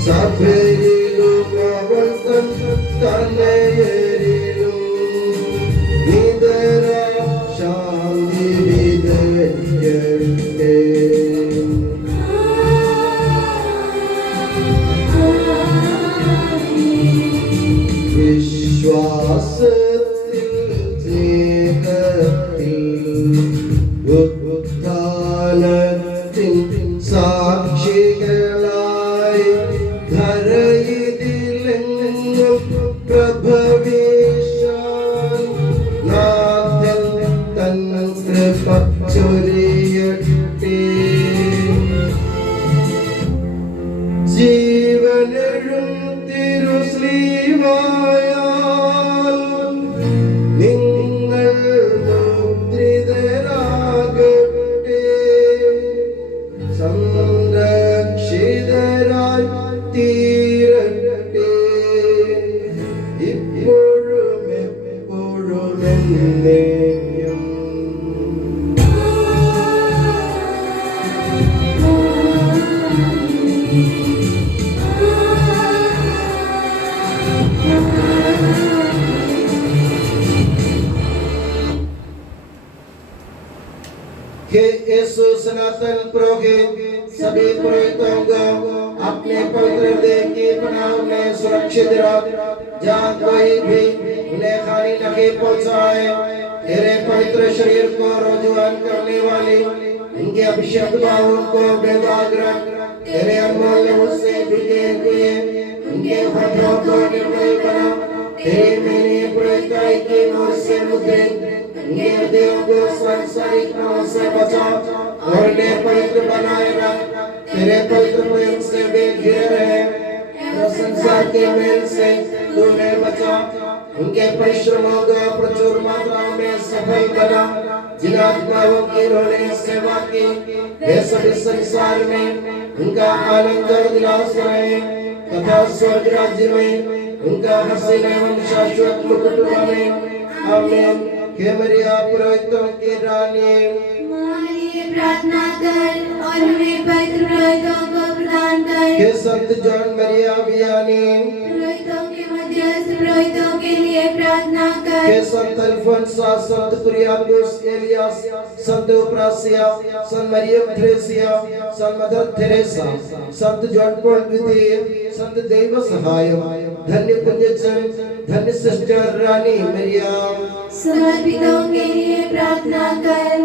സഭയിലും അവൻ തന്നയരിലും നിതര ശാന്തി വിതയട്ടെ. വിശ്വാസത്തിൽ സ്നേഹത്തിൽ ഉത്ഥാനത്തിൻ സാക്ഷികളായി ധരയിതിലെങ്ങും പ്രഭവിച്ചാൽ നാഥൻ തൻ കൃപ ചൊരിയട്ടെ. ജീവനെഴും തിരുശ്ലീവായാൽ നിങ്ങൾ മുദ്രിതരാകട്ടെ. സംരക്ഷിതരായി തീരട്ടെ ഇപ്പോഴും എപ്പോഴും എന്നേക്കും. हे यीशु सनातन पुरोहित सभी पुरोहितों को अपने पवित्र देह की पनाह में सुरक्षित रख, जहाँ कोई भी उन्हें हानि न पहुँचाए। तेरे पवित्र शरीर को रोजुआन करने वाली उनके अभिषेक बाहों को बेदाग रख। तेरे अनमोल उससे भिगे हुए उनके होठों को निर्मल बना। तेरे मेरे पुरोहिताई की मोर से मुद्रित उनके हृदयों को सांसारिक मोह से बचा और उन्हें पवित्र बनाए रख। तेरे पवित्र प्रेम से वे घिरे रहे और संसार के मेल से तू उन्हें बचा। उनके परिश्रमों को प्रचुर मात्रा में सफल बना। जिन आत्माओं की उन्होंने सेवा की वे सभी संसार में उनका आनंद दिलास रहे तथा स्वर्ग राज्य में उनका हसीन एवं शाश्वत मुकुट बने। आमीन। हे मरिया पुरोहितों की रानी, हमारे लिए प्रार्थना कर और हमें पवित्र पुरोहितों को प्रदान कर। हे संत जॉन मरिया वियानी, पुरोहितों के मध्यस्थ पुरोहितों के लिए प्रार्थना कर। हे संत अल्फोंसा, संत कुरियाकोस एलियास, संत उप्रासिया, संत मरियम थ्रेसिया, संत मदर थेरेसा, संत जॉन पॉल द्वितीय, संत दैव सहायम, धन्य पुण्यजन, धन्य सिस्टर रानी मरिया, समर्पितों के लिए प्रार्थना कर।